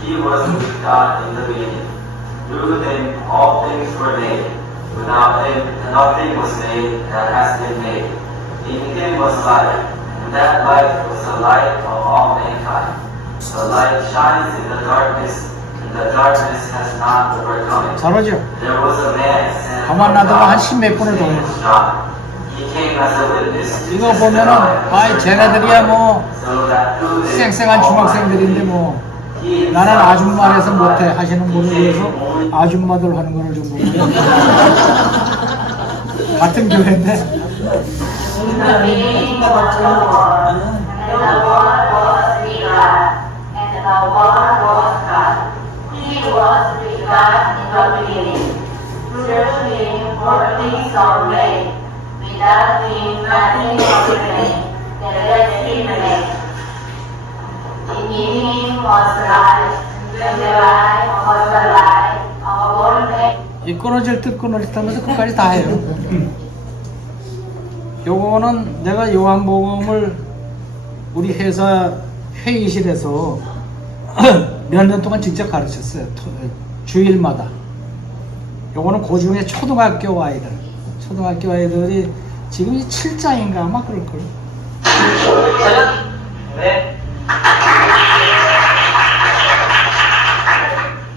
He was with God in the beginning. Through him all things were made. Without him nothing was made that has been made. In him was life, and that life was the light of all mankind. The light shines in the darkness, and the darkness has not overcome it. 잘하죠? There was a man sent 가만 from 놔두고 한 God, 10몇 분을 더 his 해. name was John. He came as a witness to 이거 testify 보면은 아이 쟤네들이야 뭐 so that through him 쌩쌩한 all 중학생들인데 뭐 나는 아줌마라서 못해 하시는 분을 위해서 아줌마들 하는 거를 좀 보면 같은 교회인데 In the beginning was the Word, and the Word was with God, and the Word was God. He was with God in the beginning. Through him all things are made. Without him nothing was made that has been made. In him was life, and the life was the light of all men. 이 끊어질 듯 끊어질 듯 하면서 끝까지 다 해요. 요거는 내가 요한복음을 우리 회사 회의실에서 몇 년 동안 직접 가르쳤어요. 주일마다. 요거는 그 중에 초등학교 아이들. 초등학교 아이들이 지금 7장인가 아마 그럴걸. 네.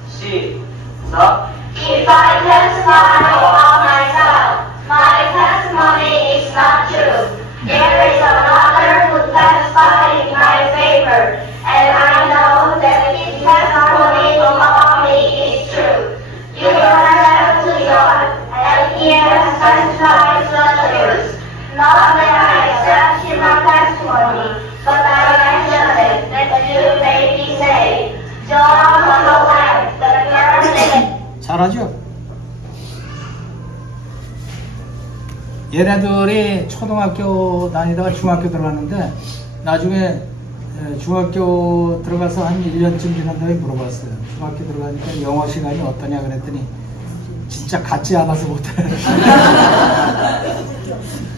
시작. If I testify about myself, my testimony is not true. There is another who testifies in my favor, and I know that his testimony about me is true. You have to John, and he has testified the truth. Not that I accept his testimony, but I mention it that you may be saved. John was a lamb, the first. 잘하죠? 얘네들이 초등학교 다니다가 중학교 들어갔는데 나중에 중학교 들어가서 한 1년쯤 지난 다음에 물어봤어요. 중학교 들어가니까 영어 시간이 어떠냐 그랬더니 진짜 같지 않아서 못해.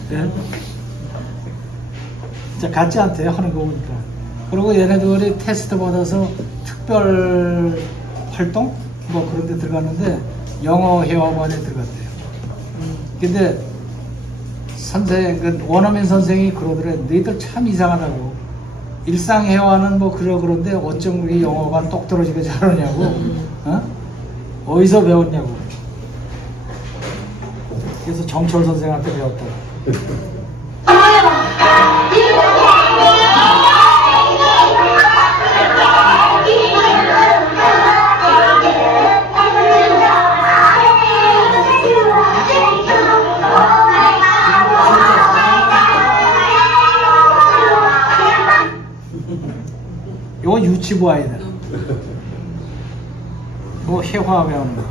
네? 진짜 같지 않대요 하는 거 보니까. 그리고 얘네들이 테스트 받아서 특별 활동? 뭐 그런 데 들어갔는데 영어 회화반에 들어갔대요. 근데 선생, 그 원어민 선생이 그러더래. 너희들 참 이상하다고. 일상 회화는 뭐 그런데 어쩜 우리 영어가 똑 떨어지게 잘하냐고. 어? 어디서 배웠냐고. 그래서 정철 선생한테 배웠다고. 이거 유치부 아이들. 이거 회화 배우는 거.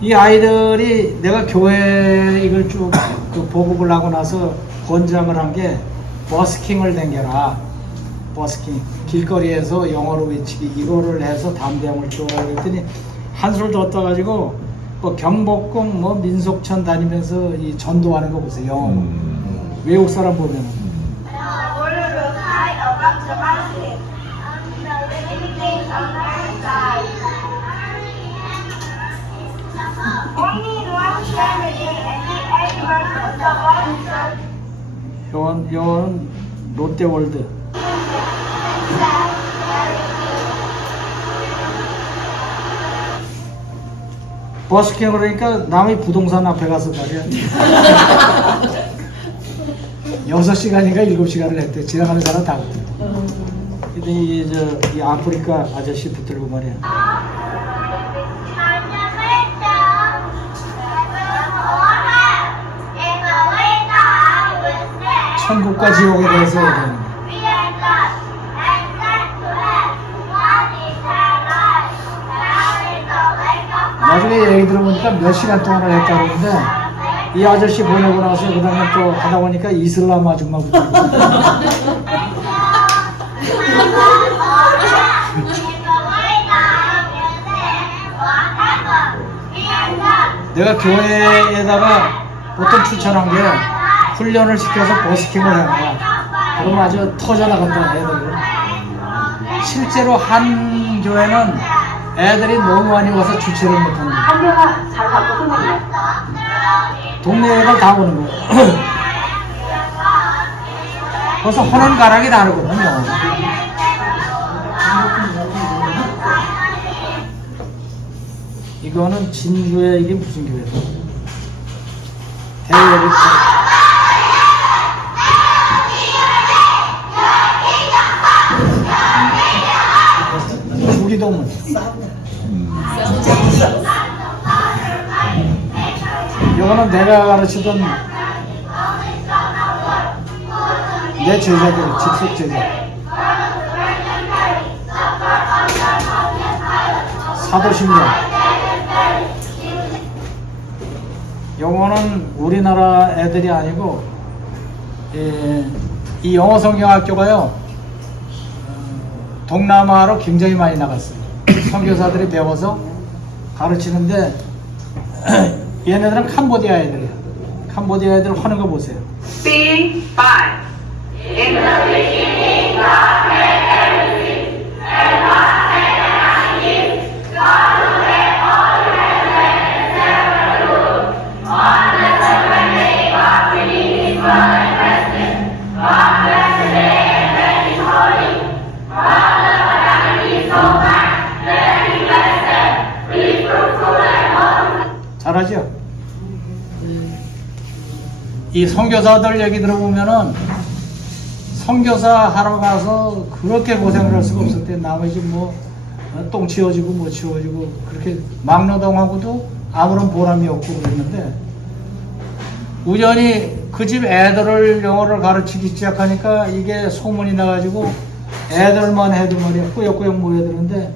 이 아이들이 내가 교회 이걸 쭉 보급을 하고 나서 권장을 한 게 버스킹을 댕겨라. 버스킹. 길거리에서 영어로 외치기 이거를 해서 담대함을 키워라 그랬더니 한술 더 떠가지고 뭐 경복궁 뭐 민속촌 다니면서 이 전도하는 거 보세요. 영어로. 외국 사람 보면은. 요건 롯데월드. 버스킹 그러니까 남의 부동산 앞에 가서 말이야. 6시간인가 7시간을 했대. 지나가는 사람 다 그때. 근데 이 아프리카 아저씨 붙들고 말이야. 천국과 지옥에 대해서 얘기하는 거야. 나중에 얘기 들어보니까 몇 시간 동안을 했다 그러는데 이 아저씨 보내고 나서 그 다음에 또 하다 보니까 이슬람 아줌마 붙들고 내가 교회에다가 보통 추천한 게 훈련을 시켜서 버스킹을 해라. 그러면 아주 터져나간다 애들. 실제로 한 교회는 애들이 너무 많이 와서 주체를 못하는 거야. 한명아 잘 갖고 끝났네. 동네 애들 다 오는 거야. 벌써 혼은 가락이 다르거든요. 이거는 진주에 이게 무슨 교회다? 대회를 주기도문. 이거는 내가 가르치던 내 제자들, 직속 제자. 사도신경. 영어는 우리나라 애들이 아니고 이 영어 성경학교가요 동남아로 굉장히 많이 나갔어요. 선교사들이 배워서 가르치는데 얘네들은 캄보디아 애들이야. 캄보디아 애들 하는 거 보세요. B5 In the beginning God made everything and God made the night and God made all the heaven and seven on the seventh day God finished his work and rested. God blessed the day and made it holy. God loved and he so much that he blessed. Be fruitful and multiply. 잘하죠? 이 선교사들 얘기 들어보면은 선교사 하러 가서 그렇게 고생을 할 수가 없었대. 나머지 뭐 똥 치워지고 뭐 치워지고 그렇게 막노동하고도 아무런 보람이 없고 그랬는데 우연히 그 집 애들을 영어를 가르치기 시작하니까 이게 소문이 나가지고 애들만 해도 말이야 꾸역꾸역 모여드는데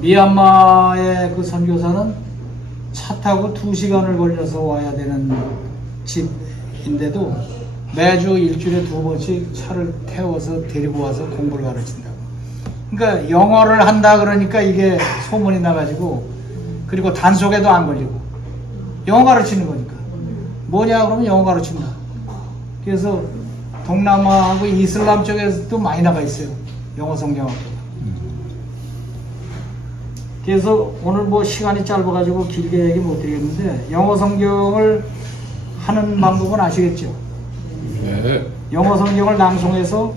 미얀마의 그 선교사는 차 타고 2시간을 걸려서 와야 되는 집인데도 매주 일주일에 2번씩 차를 태워서 데리고 와서 공부를 가르친다고. 그러니까 영어를 한다 그러니까 이게 소문이 나가지고 그리고 단속에도 안 걸리고 영어 가르치는 거니까 뭐냐 그러면 영어 가르친다. 그래서 동남아하고 이슬람 쪽에서도 많이 나가 있어요. 영어 성경학교가. 그래서 오늘 뭐 시간이 짧아가지고 길게 얘기 못 드리겠는데 영어 성경을 하는 방법은 아시겠죠? 네. 영어 성경을 낭송해서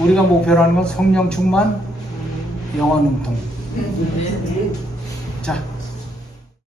우리가 목표로 하는 건 성령 충만, 영어 능통. 자,